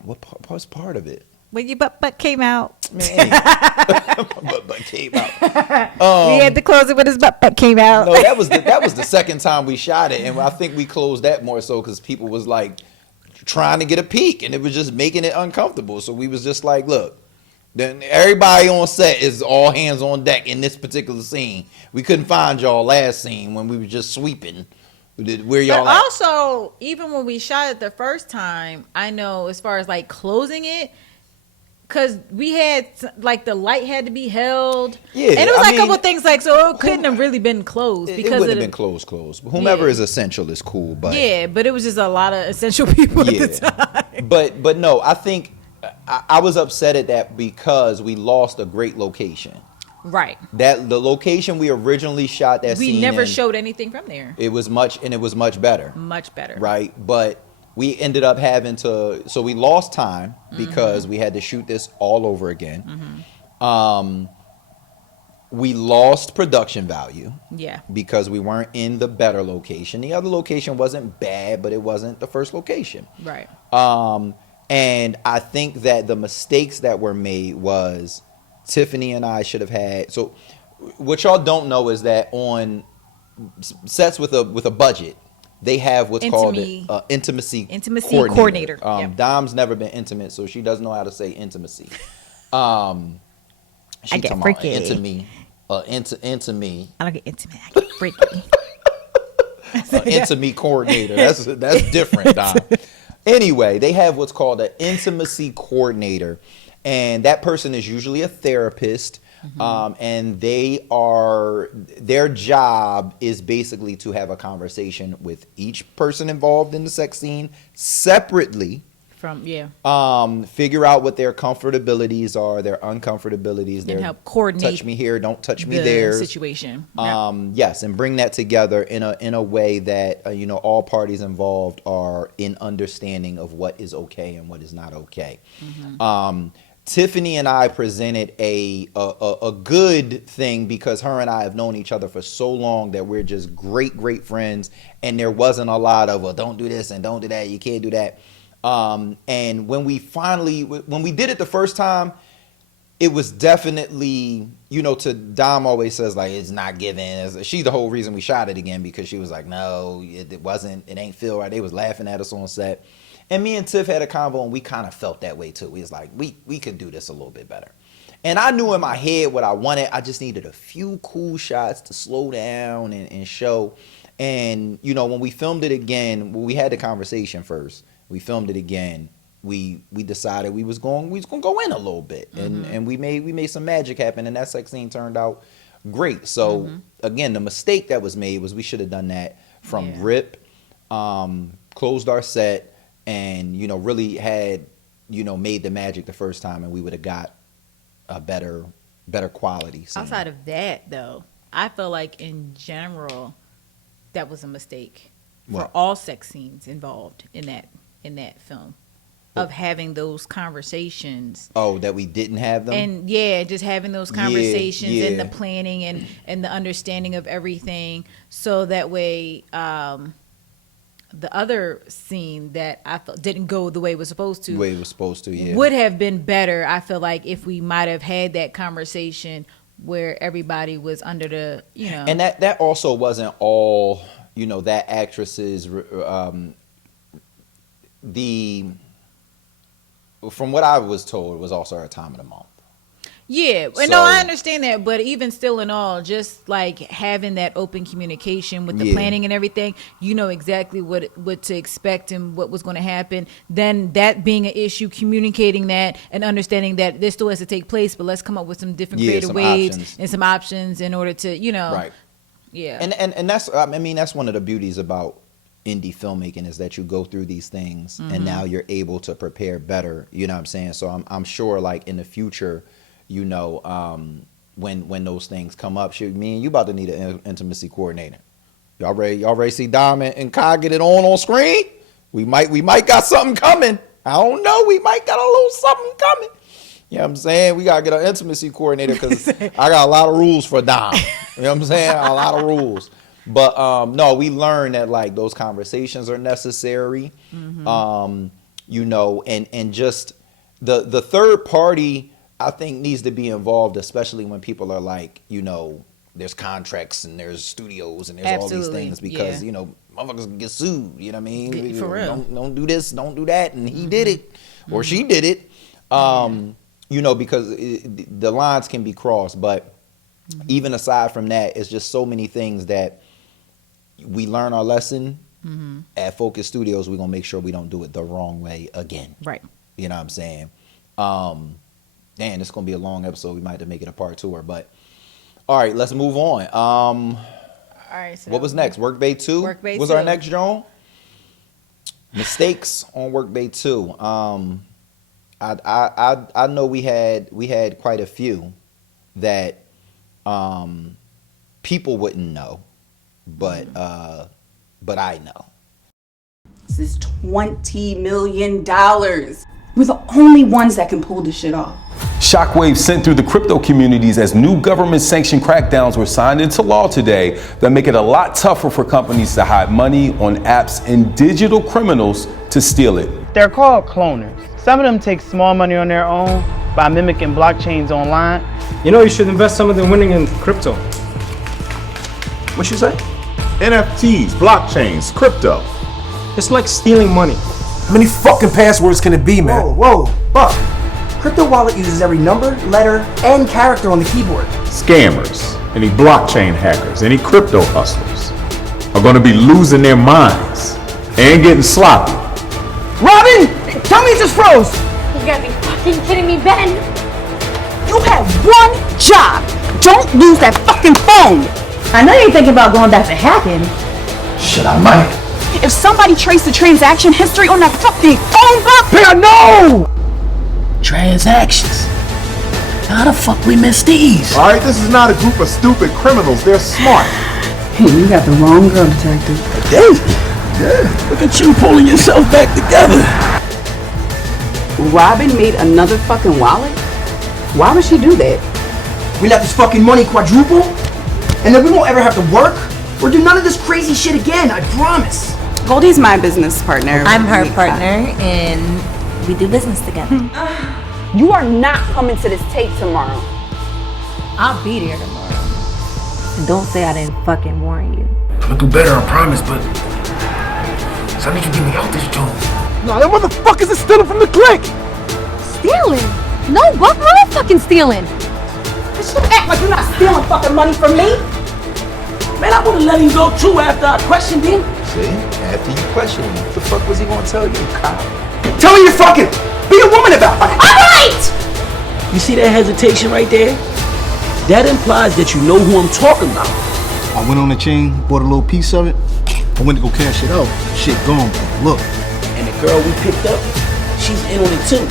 What's part of it? When your butt came out. Man. butt came out. We had to close it when his butt came out. No, that was the second time we shot it, and I think we closed that more so because people was like trying to get a peek, and it was just making it uncomfortable. So we was just like, look, then everybody on set is all hands on deck in this particular scene. We couldn't find y'all last scene when we were just sweeping. Where y'all but also, even when we shot it the first time, I know as far as like closing it, because we had like the light had to be held, and it was like a couple things like so it couldn't have really been closed because it wouldn't have been closed. Whomever is essential is cool, but but it was just a lot of essential people at the time. But no, I think I was upset at that because we lost a great location. Right. That the location we originally shot that scene we never showed anything from there. It was much better. Much better. Right, but we ended up having to, so we lost time because we had to shoot this all over again. We lost production value. Yeah. Because we weren't in the better location. The other location wasn't bad, but it wasn't the first location. Right. And I think that the mistakes that were made was Tiffany and I should have had. So what y'all don't know is that on sets with a budget, they have what's called an intimacy coordinator. Yep. Dom's never been intimate, so she doesn't know how to say intimacy. She I get freaky. Into me. Into me. I don't get intimate. I get freaky. Intimacy coordinator. That's different, Dom. Anyway, they have what's called an intimacy coordinator, and that person is usually a therapist. And their job is basically to have a conversation with each person involved in the sex scene separately. Figure out what their comfortabilities are, their uncomfortabilities, and help coordinate. Touch me here, don't touch me there. Situation. Yes, and bring that together in a way that all parties involved are in understanding of what is okay and what is not okay. Tiffany and I presented a good thing because her and I have known each other for so long that we're just great friends, and there wasn't a lot of, well, don't do this and don't do that, you can't do that. And when we did it the first time, it was definitely, to Dom always says like, it's not giving. She's the whole reason we shot it again, because she was like, no, it ain't feel right. They was laughing at us on set. And me and Tiff had a convo, and we kind of felt that way too. We was like, we could do this a little bit better. And I knew in my head what I wanted. I just needed a few cool shots to slow down and show. And, when we filmed it again, we had the conversation first. We filmed it again. We decided we was going to go in a little bit. And we made some magic happen, and that sex scene turned out great. So again, the mistake that was made was we should have done that from rip, closed our set, and really had made the magic the first time, and we would have got a better quality scene. Outside of that, though, I feel like in general that was a mistake for all sex scenes involved in that film, of having those conversations. Oh, that we didn't have them? And just having those conversations and the planning and the understanding of everything, so that way the other scene that I felt didn't go the way it was supposed to. Would have been better, I feel like, if we might have had that conversation where everybody was under the, And that also wasn't all, that actress's, from what I was told, it was also her time of the month. Yeah, no, I understand that, but even still in all, just like having that open communication with the planning and everything, exactly what to expect and what was going to happen. Then that being an issue, communicating that and understanding that this still has to take place, but let's come up with some different creative ways and some options in order to, Right. Yeah. And that's, that's one of the beauties about indie filmmaking, is that you go through these things and now you're able to prepare better. You know what I'm saying? So I'm sure, like, in the future, when those things come up, me and you about to need an intimacy coordinator. Y'all ready see Dom and Kai get it on screen? We might got something coming. I don't know. We might got a little something coming. You know what I'm saying? We gotta get an intimacy coordinator, because I got a lot of rules for Dom. You know what I'm saying? A lot of rules. But no, we learned that, like, those conversations are necessary. And just the third party, I think, needs to be involved, especially when people are like, there's contracts and there's studios and there's all these things, because motherfuckers can get sued. You know what I mean? For real. Don't do this, don't do that, and he did it or she did it. Because the lines can be crossed. But even aside from that, it's just so many things that we learn our lesson at Focus Studios. We're gonna make sure we don't do it the wrong way again. Right. You know what I'm saying? It's gonna be a long episode. We might have to make it a part 2, but all right, let's move on. All right. So what was next? Work Bay 2 was our next Joan. Mistakes on Work Bay 2. I know we had quite a few that people wouldn't know, but I know. This is $20 million. We're the only ones that can pull this shit off. Shockwaves sent through the crypto communities as new government-sanctioned crackdowns were signed into law today that make it a lot tougher for companies to hide money on apps and digital criminals to steal it. They're called cloners. Some of them take small money on their own, by mimicking blockchains online. You know, you should invest some of the winning in crypto. What you say? NFTs, blockchains, crypto. It's like stealing money. How many fucking passwords can it be, man? Whoa, Buck. Crypto wallet uses every number, letter, and character on the keyboard. Scammers, any blockchain hackers, any crypto hustlers are going to be losing their minds and getting sloppy. Robin, tell me it just froze. You gotta be fucking kidding me, Ben. You have one job. Don't lose that fucking phone. I know you're thinking about going back to hacking. Shit, I might. If somebody traced the transaction history on that fucking phone book, Bear, no! Transactions. How the fuck we miss these? All right, this is not a group of stupid criminals. They're smart. Hey, you got the wrong girl, detective. Hey, yeah, look at you pulling yourself back together. Robin made another fucking wallet? Why would she do that? We let this fucking money quadruple, and then we won't ever have to work or do none of this crazy shit again, I promise. Goldie's my business partner. I'm her partner, and we do business together. You are not coming to this tape tomorrow. I'll be there tomorrow. And don't say I didn't fucking warn you. I'm gonna do better, I promise, but so I need you to get me out this joint. Nah, them motherfuckers are stealing from the clique. Stealing? No, Buck, we're not fucking stealing. Bitch, don't act like you're not stealing fucking money from me. Man, I would've let him go too after I questioned him. See? After you question him, what the fuck was he gonna tell you, cop? Tell me you're fucking. Be a woman about it. All right! You see that hesitation right there? That implies that you know who I'm talking about. I went on the chain, bought a little piece of it. I went to go cash it out. Shit gone, bro. Look. And the girl we picked up, she's in on it too.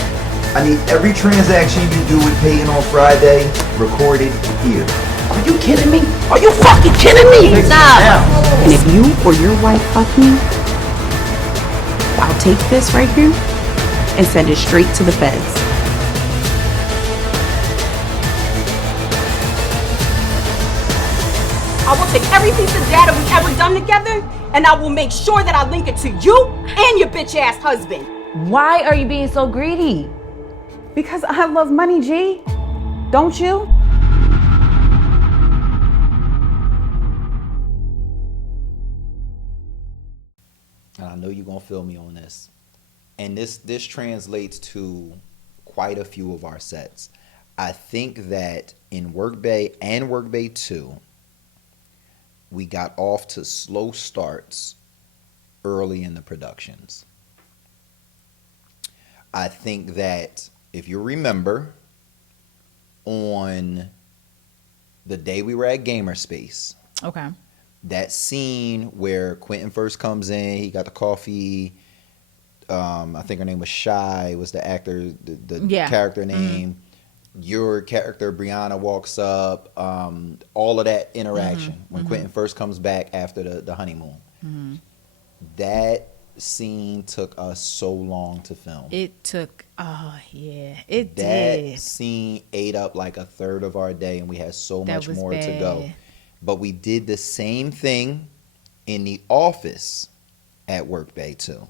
I need every transaction you do with Peyton on Friday recorded here. Are you kidding me? Are you fucking kidding me? Stop. And if you or your wife fuck me, I'll take this right here and send it straight to the feds. I will take every piece of data we've ever done together, and I will make sure that I link it to you and your bitch ass husband. Why are you being so greedy? Because I love money, G. Don't you? And I know you're gonna feel me on this. And this translates to quite a few of our sets. I think that in Workbay and Workbay 2, we got off to slow starts early in the productions. I think that if you remember, on the day we were at Gamerspace, Okay. that scene where Quentin first comes in, he got the coffee. I think her name was Shy, was the actor, the character name. Your character, Brianna, walks up. All of that interaction when Quentin first comes back after the honeymoon. That scene took us so long to film. It took, it did. That scene ate up like a third of our day, and we had so much more to go. But we did the same thing in the office at Workbay too.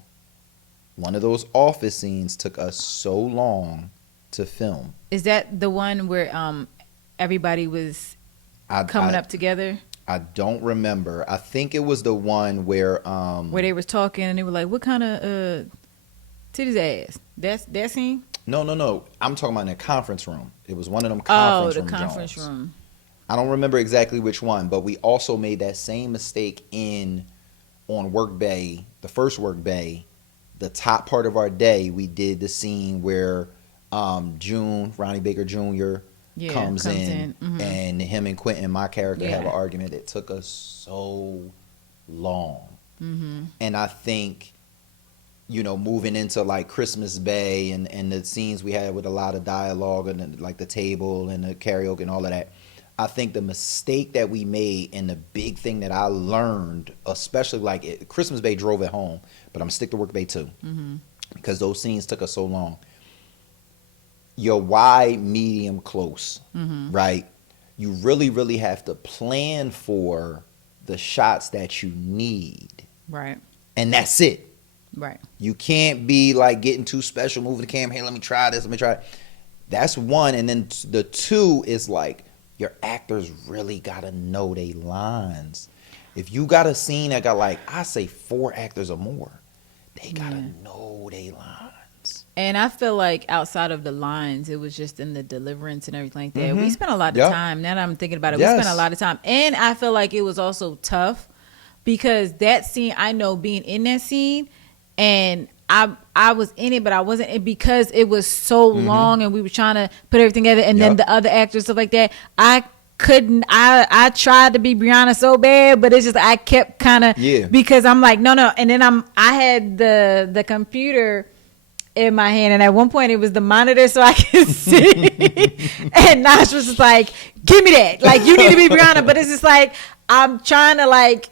One of those office scenes took us so long to film. Is that the one where everybody was coming up together? I don't remember. I think it was the one where they was talking and they were like, "What kind of titties ass?" That's that scene? No. I'm talking about in a conference room. It was one of them conference room. Oh, the conference room. I don't remember exactly which one, but we also made that same mistake on Workbay, the first Workbay. The top part of our day, we did the scene where June, Ronnie Baker Jr. comes in. And him and Quentin, my character, have an argument. It took us so long. And I think, moving into like Christmas Bay and the scenes we had with a lot of dialogue and like the table and the karaoke and all of that, I think the mistake that we made and the big thing that I learned, especially like Christmas Bay drove it home, but I'm gonna stick to Workbay too, because those scenes took us so long. Your wide, medium, close, right? You really, really have to plan for the shots that you need, right? And that's it, right? You can't be like getting too special, moving the camera. Hey, let me try this. Let me try it. That's one. And then the two is like, your actors really gotta know they lines. If you got a scene that got like, I say 4 actors or more, they gotta know they lines. And I feel like outside of the lines, it was just in the deliverance and everything like that. We spent a lot of time. Now that I'm thinking about it, we spent a lot of time. And I feel like it was also tough because that scene, I know being in that scene, and I was in it, but I wasn't, because it was so long and we were trying to put everything together. And then the other actors, stuff like that, I tried to be Brianna so bad, but it's just, I kept kind of, because I'm like, no. And then I had the computer in my hand, and at one point it was the monitor so I could see. And Nash was just like, give me that. Like, you need to be Brianna. But it's just like, I'm trying to like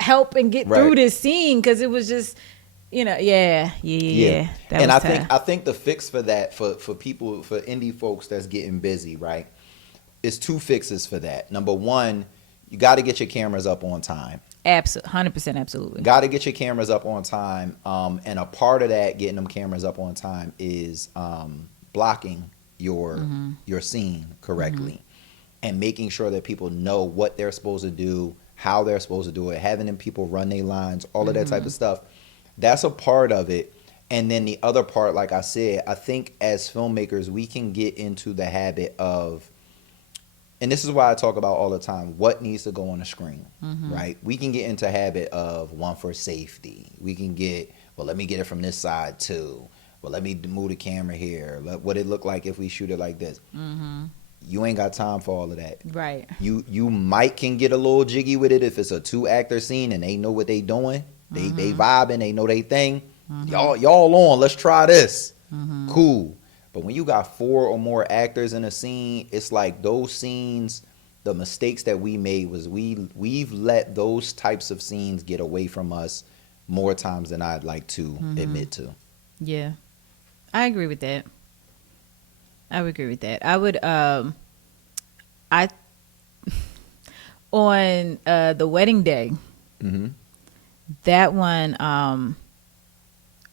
help and get through this scene, because it was just, you know, That and was I think the fix for that, for people, for indie folks that's getting busy, right, is 2 fixes for that. Number one, you got to get your cameras up on time. Absolutely, 100%, absolutely. Got to get your cameras up on time, and a part of that, getting them cameras up on time, is blocking your scene correctly, and making sure that people know what they're supposed to do, how they're supposed to do it, having them people run their lines, all of that type of stuff. That's a part of it. And then the other part, like I said, I think as filmmakers, we can get into the habit of, and this is why I talk about all the time, what needs to go on the screen, right? We can get into habit of one for safety. We can get, well, let me get it from this side too. Well, let me move the camera here. What it look like if we shoot it like this. You ain't got time for all of that. Right. You might can get a little jiggy with it if it's a 2-actor scene and they know what they doing. They vibing, they know they thing. Y'all on, let's try this. Cool. But when you got 4 or more actors in a scene, it's like those scenes, the mistakes that we made was we've let those types of scenes get away from us more times than I'd like to admit to. Yeah. I agree with that. I would agree with that. I would on the wedding day, that one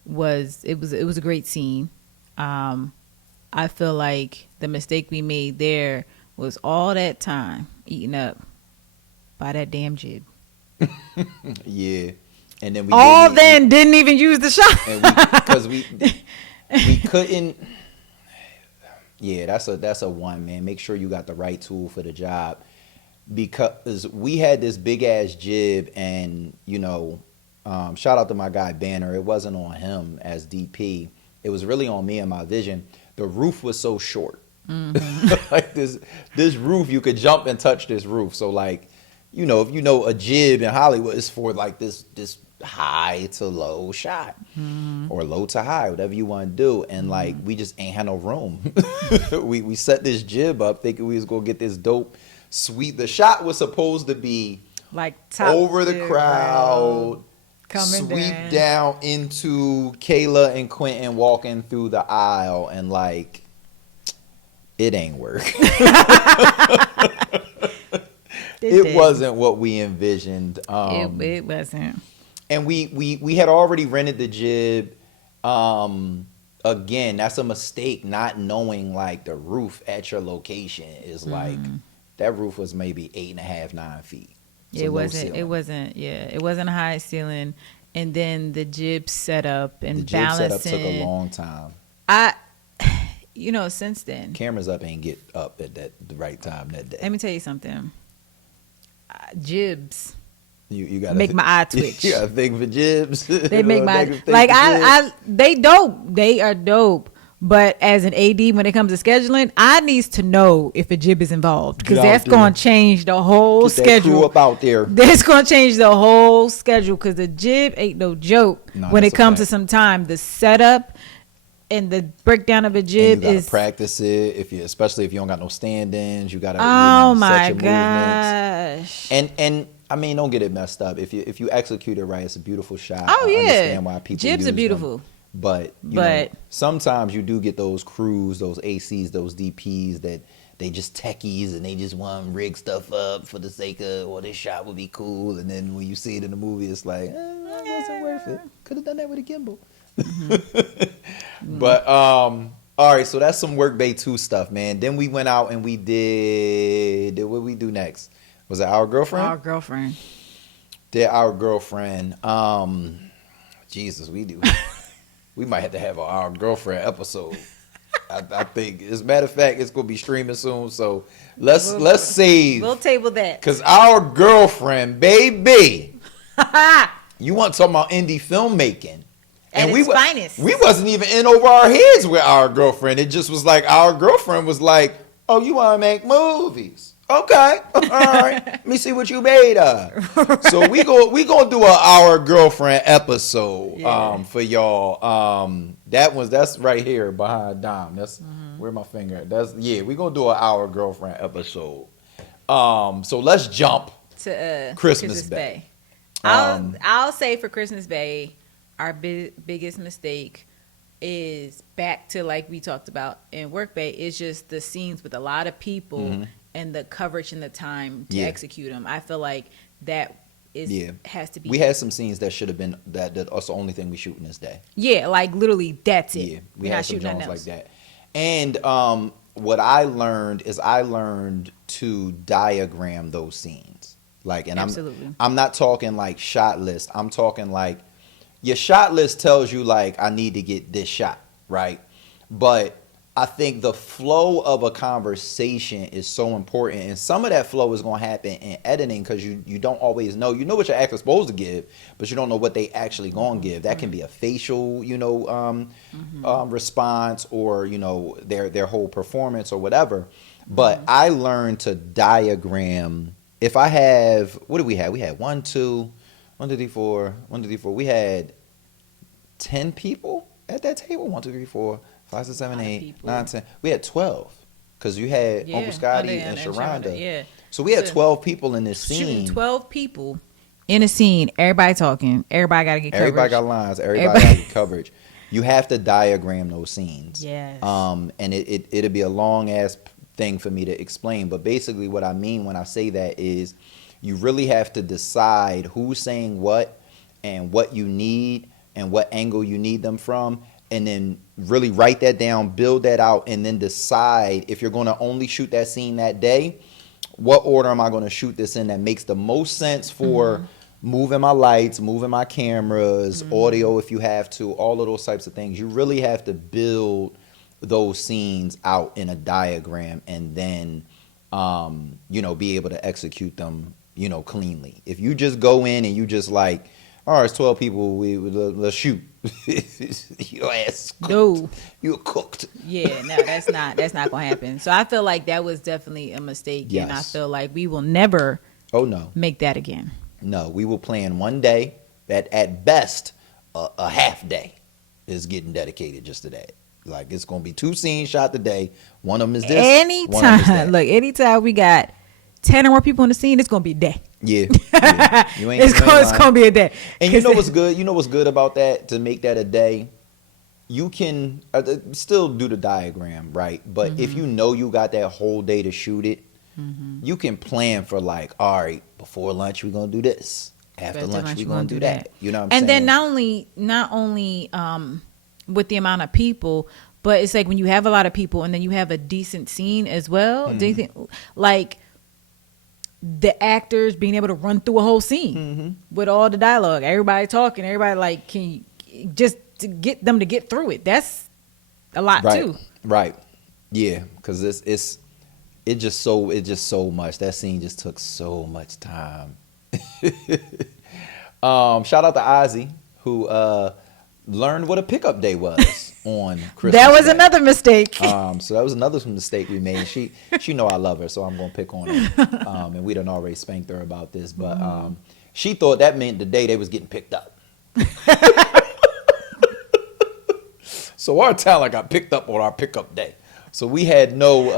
was a great scene. I feel like the mistake we made there was all that time eaten up by that damn jib. Yeah. And then didn't even use the shot. Because we couldn't. Yeah, that's a one, man. Make sure you got the right tool for the job, because we had this big ass jib, and shout out to my guy Banner. It wasn't on him as DP. It was really on me and my vision. The roof was so short. Like this roof, you could jump and touch this roof. So like, if you know a jib in Hollywood is for like this high to low shot, or low to high, whatever you want to do. And like, we just ain't had no room. we set this jib up thinking we was gonna get this dope sweep. The shot was supposed to be like top over the crowd, sweep down into Kayla and Quentin walking through the aisle, and like, it ain't work. It wasn't what we envisioned. It wasn't. And we had already rented the jib. Again, that's a mistake, not knowing like the roof at your location is like, that roof was maybe 8.5, 9 feet. So it wasn't a high ceiling. And then the jib setup and balancing. The jib setup took a long time. Since then, cameras up ain't get up at the right time that day. Let me tell you something. Jibs. You gotta make my eye twitch. You gotta think for jibs. They make my they dope. They are dope. But as an AD, when it comes to scheduling, I needs to know if a jib is involved, because that's going to change the whole schedule. Crew up out there. That's going to change the whole schedule, because the jib ain't no joke. When it comes to some time, the setup and the breakdown of a jib is practice it. Especially if you don't got no stand-ins, you got to. Oh my gosh! And I mean, don't get it messed up. If you execute it right, it's a beautiful shot. Oh yeah, I understand why people jibs use are beautiful. Them. But you know, sometimes you do get those crews, those ACs, those DPs that they just techies and they just want to rig stuff up for the sake of, or this shot would be cool. And then when you see it in the movie, it's like, that wasn't worth it. Could have done that with a gimbal. But All right, so that's some Work Bay 2 stuff, man. Then we went out and we did what we do next? Was it Our Girlfriend? Our Girlfriend. Did Our Girlfriend. Jesus, we might have to have Our Girlfriend episode. I think, as a matter of fact, it's gonna be streaming soon. So let's save. We'll table that. Cause Our Girlfriend, baby. You want to talk about indie filmmaking? And its finest. We wasn't even in over our heads with Our Girlfriend. It just was like Our Girlfriend was like, "Oh, you want to make movies? Okay, all right. Let me see what you made of." So we gonna do a Our Girlfriend episode for y'all. That's right here behind Dom. That's where my finger at. We gonna do an Our Girlfriend episode. So let's jump to Christmas Bay. I'll say for Christmas Bay, our biggest mistake is back to, like we talked about in Work Bay, is just the scenes with a lot of people and the coverage and the time to execute them. I feel like that has to be. We had some scenes that should have been that's the only thing we shooting this day. Yeah, like literally that's it. Yeah, we're not shooting nothing like else. that. And what I learned to diagram those scenes. Like, and Absolutely. I'm not talking like shot list. I'm talking like your shot list tells you like I need to get this shot, right? But I think the flow of a conversation is so important, and some of that flow is going to happen in editing because you don't always know. You know what your actor's supposed to give, but you don't know what they actually going to give. That can be a facial, response, or their whole performance or whatever. But I learned to diagram. If I have, what do we have? We had 1, 2, 3, 4. We had 10 people at that table. 1, 2, 3, 4, 5, 6, 7, 8, 9, 10. We had 12 because you had Uncle Scotty and Sharonda. Yeah. So we had 12 people in this scene. 12 people in a scene. Everybody talking. Everybody got to get coverage. Everybody got lines. Everybody got to get coverage. You have to diagram those scenes. Yes. And it'll be a long ass thing for me to explain, but basically what I mean when I say that is you really have to decide who's saying what and what you need and what angle you need them from, and then really write that down, build that out, and then decide if you're going to only shoot that scene that day, what order am I going to shoot this in that makes the most sense for moving my lights, moving my cameras, audio if you have to, all of those types of things. You really have to build those scenes out in a diagram and then be able to execute them cleanly. If you just go in and you just like, all right, it's 12 people, let's shoot. Your ass cooked. No, you're cooked. Yeah, no, that's not gonna happen. So I feel like that was definitely a mistake, and I feel like we will never make that again. No, we will plan one day that at best a half day is getting dedicated just to that. Like, it's gonna be 2 scenes shot today. One of them is this. Anytime we got 10 or more people in the scene, it's gonna be a day. Yeah. You ain't it's gonna be a day. And you know what's good? You know what's good about that? To make that a day, you can still do the diagram, right? But if you know you got that whole day to shoot it, you can plan for like, all right, before lunch we're gonna do this. After lunch we're gonna do that. You know what I'm saying? And then not only with the amount of people, but it's like when you have a lot of people and then you have a decent scene as well. Do you think like the actors being able to run through a whole scene with all the dialogue, everybody talking, everybody like, can you just to get them to get through it? That's a lot too. Right. Yeah, because it's just so much. That scene just took so much time. Shout out to Ozzy who learned what a pickup day was on Christmas That was Day. another mistake. So that was another mistake we made. She know I love her, so I'm gonna pick on her. And we done already spanked her about this, but she thought that meant the day they was getting picked up. So our talent got picked up on our pickup day. So we had no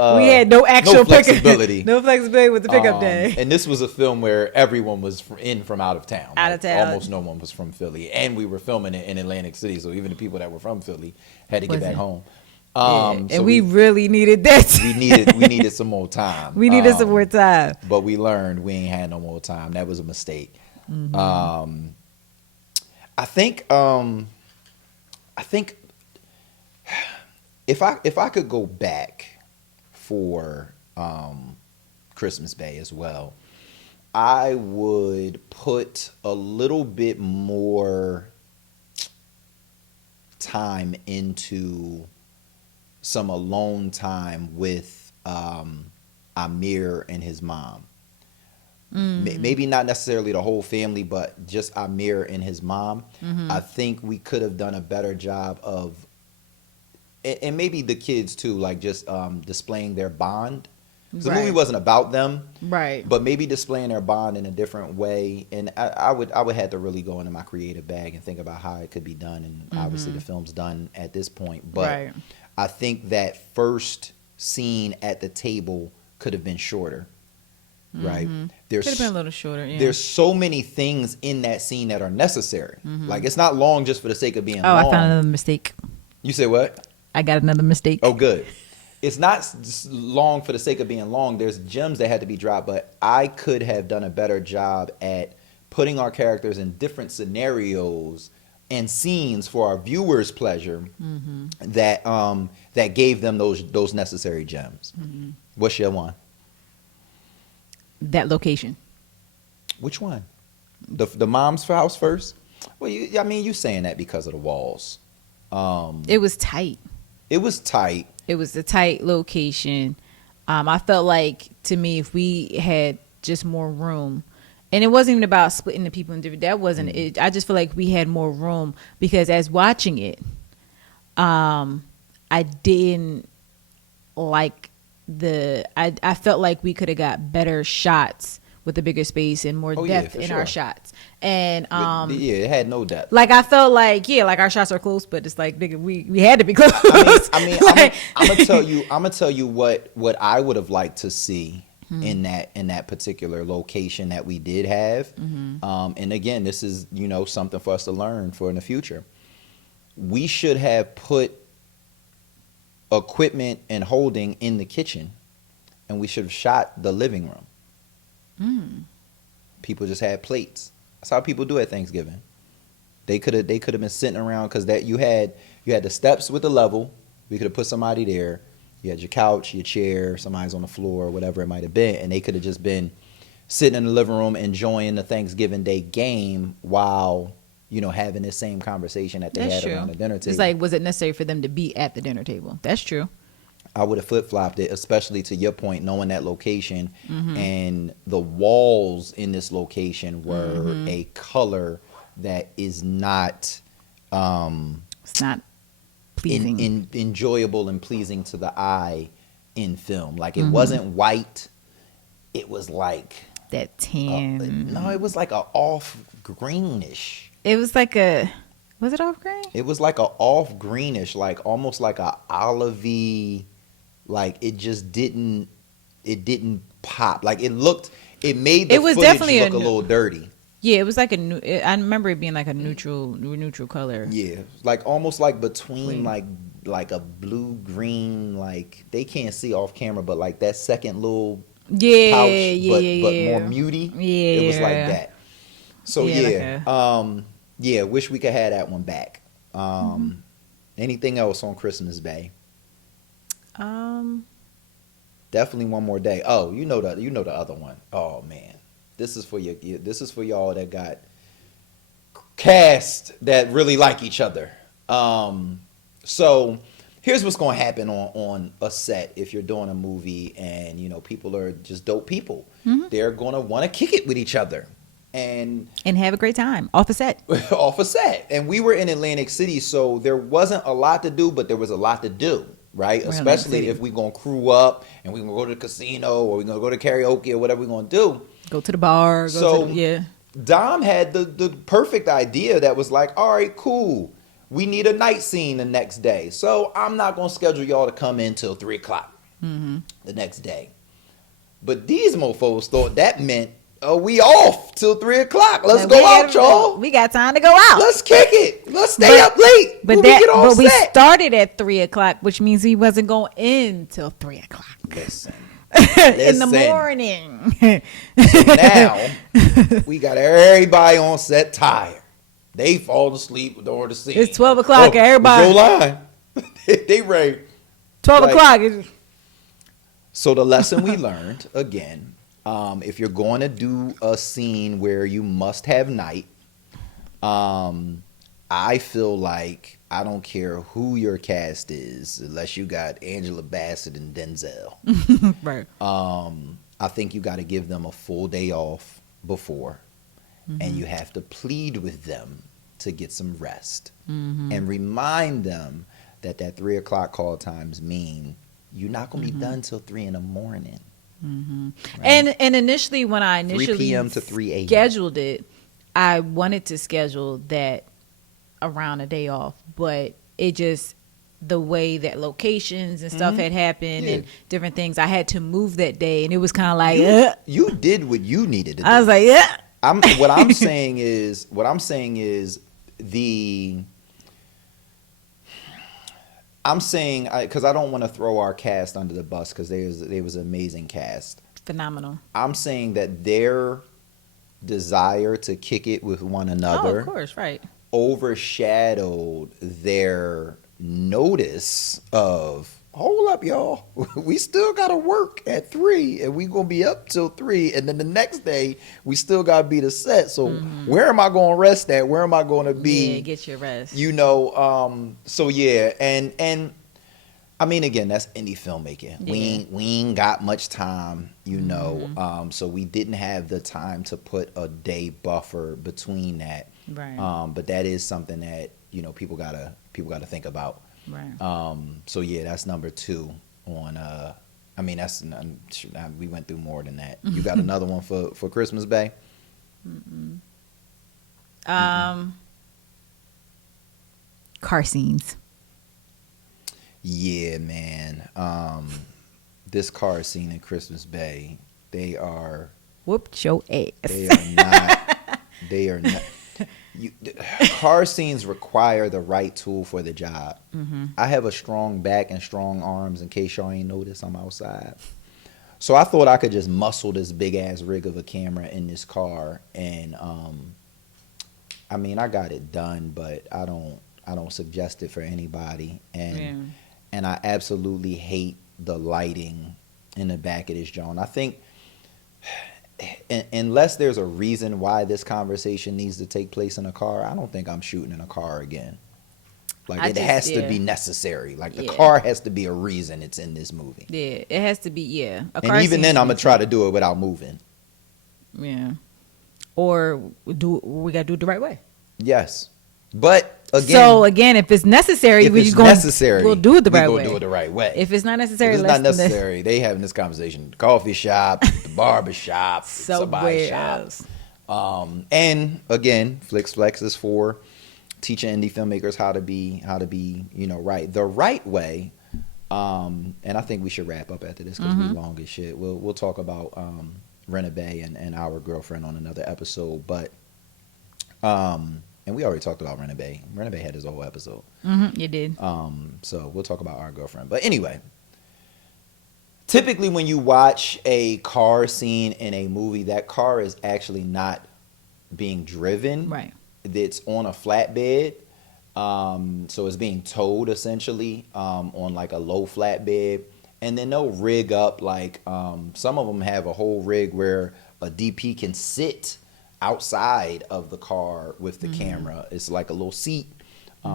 actual flexibility. No flexibility with the pickup day. And this was a film where everyone was from out of town. Out of town. Almost no one was from Philly. And we were filming it in Atlantic City, so even the people that were from Philly had to get back home. And we really needed that. we needed some more time. We needed some more time. But we learned we ain't had no more time. That was a mistake. I think if I could go back for Christmas Bay as well, I would put a little bit more time into some alone time with Amir and his mom. Maybe not necessarily the whole family, but just Amir and his mom. I think we could have done a better job of, and maybe the kids too, like just displaying their bond. The movie wasn't about them, right? But maybe displaying their bond in a different way. And I would have to really go into my creative bag and think about how it could be done. And obviously the film's done at this point, but I think that first scene at the table could have been shorter. Right, could have been a little shorter. Yeah. There's so many things in that scene that are necessary. Like it's not long just for the sake of being long. I found another mistake. You say what? I got another mistake. Oh, good. It's not just long for the sake of being long. There's gems that had to be dropped, but I could have done a better job at putting our characters in different scenarios and scenes for our viewers' pleasure. That gave them those necessary gems. What's your one? That location. Which one? The mom's house first? Well, you saying that because of the walls. It was tight. It was tight. It was a tight location. I felt like, to me, if we had just more room, and it wasn't even about splitting the people in different, that wasn't it. I just feel like we had more room, because as watching it, I didn't like I felt like we could have got better shots with a bigger space and more depth in our shots. And it had no depth. Like I felt like like our shots are close, but it's like, nigga, we had to be close. I'm gonna tell you what I would have liked to see in that particular location that we did have. And again, this is something for us to learn for in the future. We should have put equipment and holding in the kitchen, and we should have shot the living room. People just had plates. That's how people do at Thanksgiving. They could have been sitting around, because that you had the steps with the level. We could have put somebody there. You had your couch, your chair, somebody's on the floor, whatever it might have been, and they could have just been sitting in the living room enjoying the Thanksgiving Day game while having this same conversation that they had around the dinner table. It's like, was it necessary for them to be at the dinner table? That's true. I would have flip-flopped it, especially to your point, knowing that location, and the walls in this location were a color that is not it's not pleasing, enjoyable and pleasing to the eye in film. Like it wasn't white, it was like that tan. No, it was like a off greenish. It was like was it off green? It was like a off greenish, like almost like a olivey. Like it didn't pop. Like it made the footage definitely look a little dirty. Yeah, it was like I remember it being like a neutral color. Yeah, like almost like between like a blue green. Like they can't see off camera, but like that second little pouch, but more muty. Yeah, it was like that. So wish we could have that one back. Anything else on Christmas Bay? Definitely one more day. Oh, the other one. Oh man, this is for y'all that got cast that really like each other. So here's what's going to happen on a set if you're doing a movie and people are just dope people. They're going to want to kick it with each other and have a great time off a set. Off a set. And we were in Atlantic City, so there wasn't a lot to do, but there was a lot to do. Right? Especially if we're going to crew up and we're going to go to the casino or we're going to go to karaoke or whatever we're going to do. Go to the bar. Dom had the perfect idea that was like, all right, cool. We need a night scene the next day. So I'm not going to schedule y'all to come in till 3 o'clock the next day. But these mofos thought that meant, we off till 3 o'clock. Let's go out, y'all. We got time to go out. Let's kick it. Let's stay up late. But we started at 3 o'clock, which means he wasn't going in till 3 o'clock. Listen. In the morning. So now we got everybody on set tired. They fall asleep with the scene. It's 12 o'clock. Everybody. Your line. They ready. 12 o'clock. So the lesson we learned, again, if you're going to do a scene where you must have night, I feel like I don't care who your cast is, unless you got Angela Bassett and Denzel. Right. I think you got to give them a full day off before, and you have to plead with them to get some rest, and remind them that 3 o'clock call times mean you're not going to be done till 3 in the morning. Right? And initially, when I 3 p.m. to 3 a.m. scheduled it, I wanted to schedule that around a day off, but it just, the way that locations and stuff had happened and different things, I had to move that day, and it was kind of like you did what you needed to do. I was like, what I'm saying is because I don't want to throw our cast under the bus, because there was an amazing cast, phenomenal. I'm saying that their desire to kick it with one another, of course, right, overshadowed their notice of, hold up, y'all, we still gotta work at 3, and we gonna be up till 3, and then the next day we still gotta be the set. So where am I gonna rest at? Where am I gonna be? Yeah, get your rest. So yeah, and I mean, again, that's indie filmmaking. Yeah. We ain't got much time, so we didn't have the time to put a day buffer between that. Right. But that is something that people gotta think about. Right. So yeah, that's number 2 on. I mean, we went through more than that. You got another one for Christmas Bay? Car scenes. Yeah, man. This car scene in Christmas Bay, they are whooped your ass. They are not. They are not. Car scenes require the right tool for the job. I have a strong back and strong arms. In case y'all ain't noticed, I'm outside. So I thought I could just muscle this big ass rig of a camera in this car, and I mean, I got it done, but I don't suggest it for anybody. And I absolutely hate the lighting in the back of this joint. I think unless there's a reason why this conversation needs to take place in a car, I don't think I'm shooting in a car again. Like, it has to be necessary. Like, the car has to be a reason it's in this movie. Yeah, it has to be, yeah. And even then, I'm going to try to do it without moving. Yeah. Or we got to do it the right way. Yes. But again, so again, if it's necessary, we'll do it the right way. We'll do it the right way. If it's not necessary, they having this conversation at the coffee shop, the barber shop, somebody's shop. And again, FLIX is for teaching indie filmmakers how to be right, the right way. And I think we should wrap up after this because we're long as shit. We'll talk about Rena Bay and Our Girlfriend on another episode, but and we already talked about Rena Bay. Rena Bay had his whole episode. You did. So we'll talk about Our Girlfriend. But anyway, typically when you watch a car scene in a movie, that car is actually not being driven. Right. It's on a flatbed. So it's being towed essentially on like a low flatbed. And then they'll rig up like some of them have a whole rig where a DP can sit outside of the car with the camera. It's like a little seat.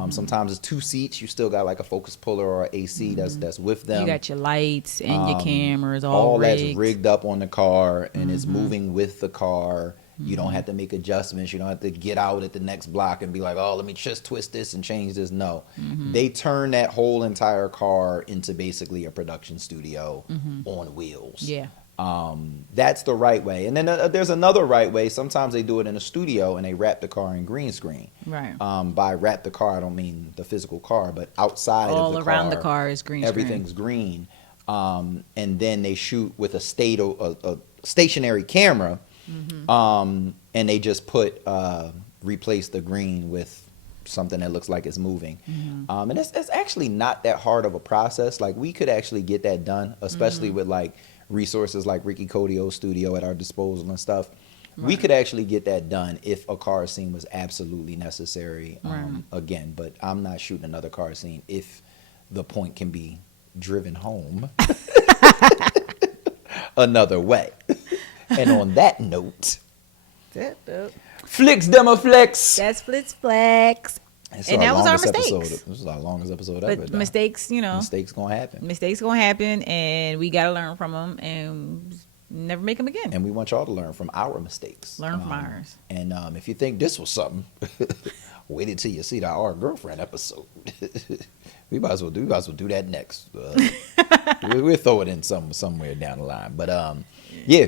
Sometimes it's 2 seats. You still got like a focus puller or AC that's with them. You got your lights and your cameras all rigged. That's rigged up on the car and it's moving with the car. You don't have to make adjustments. You don't have to get out at the next block and be like, oh, let me just twist this and change this. No. They turn that whole entire car into basically a production studio on wheels. Yeah. That's the right way. And then there's another right way. Sometimes they do it in a studio and they wrap the car in green screen. Right. By wrap the car, I don't mean the physical car, but outside of the car. All around the car is green screen. Everything's green. And then they shoot with a stationary camera. And they just replace the green with something that looks like it's moving. And it's actually not that hard of a process. Like, we could actually get that done, especially with like resources like Ricky Codio's studio at our disposal and stuff. We could actually get that done if a car scene was absolutely necessary. Again, but I'm not shooting another car scene if the point can be driven home another way. And on that note, FLIX Demo Flex. That's FLIX Flex. And that was our mistakes. This was our longest episode but ever. Mistakes, you know. Mistakes gonna happen. Mistakes gonna happen, and we gotta learn from them and never make them again. And we want y'all to learn from our mistakes. Learn from ours. And if you think this was something, wait until you see Our Girlfriend episode. we might as well do that next. We'll throw it in somewhere down the line. But yeah.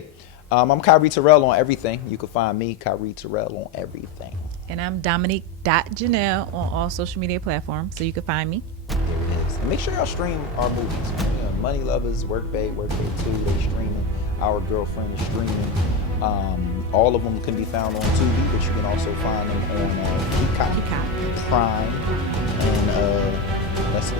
I'm Kyrie Terrell on everything. You can find me, Kyrie Terrell, on everything. And I'm Dominique.Janelle on all social media platforms, so you can find me. There it is. And make sure y'all stream our movies. Money Lovers, Work Bay 2, they streaming. Our Girlfriend is streaming. All of them can be found on Tubi, but you can also find them on Peacock, Prime, and that's it.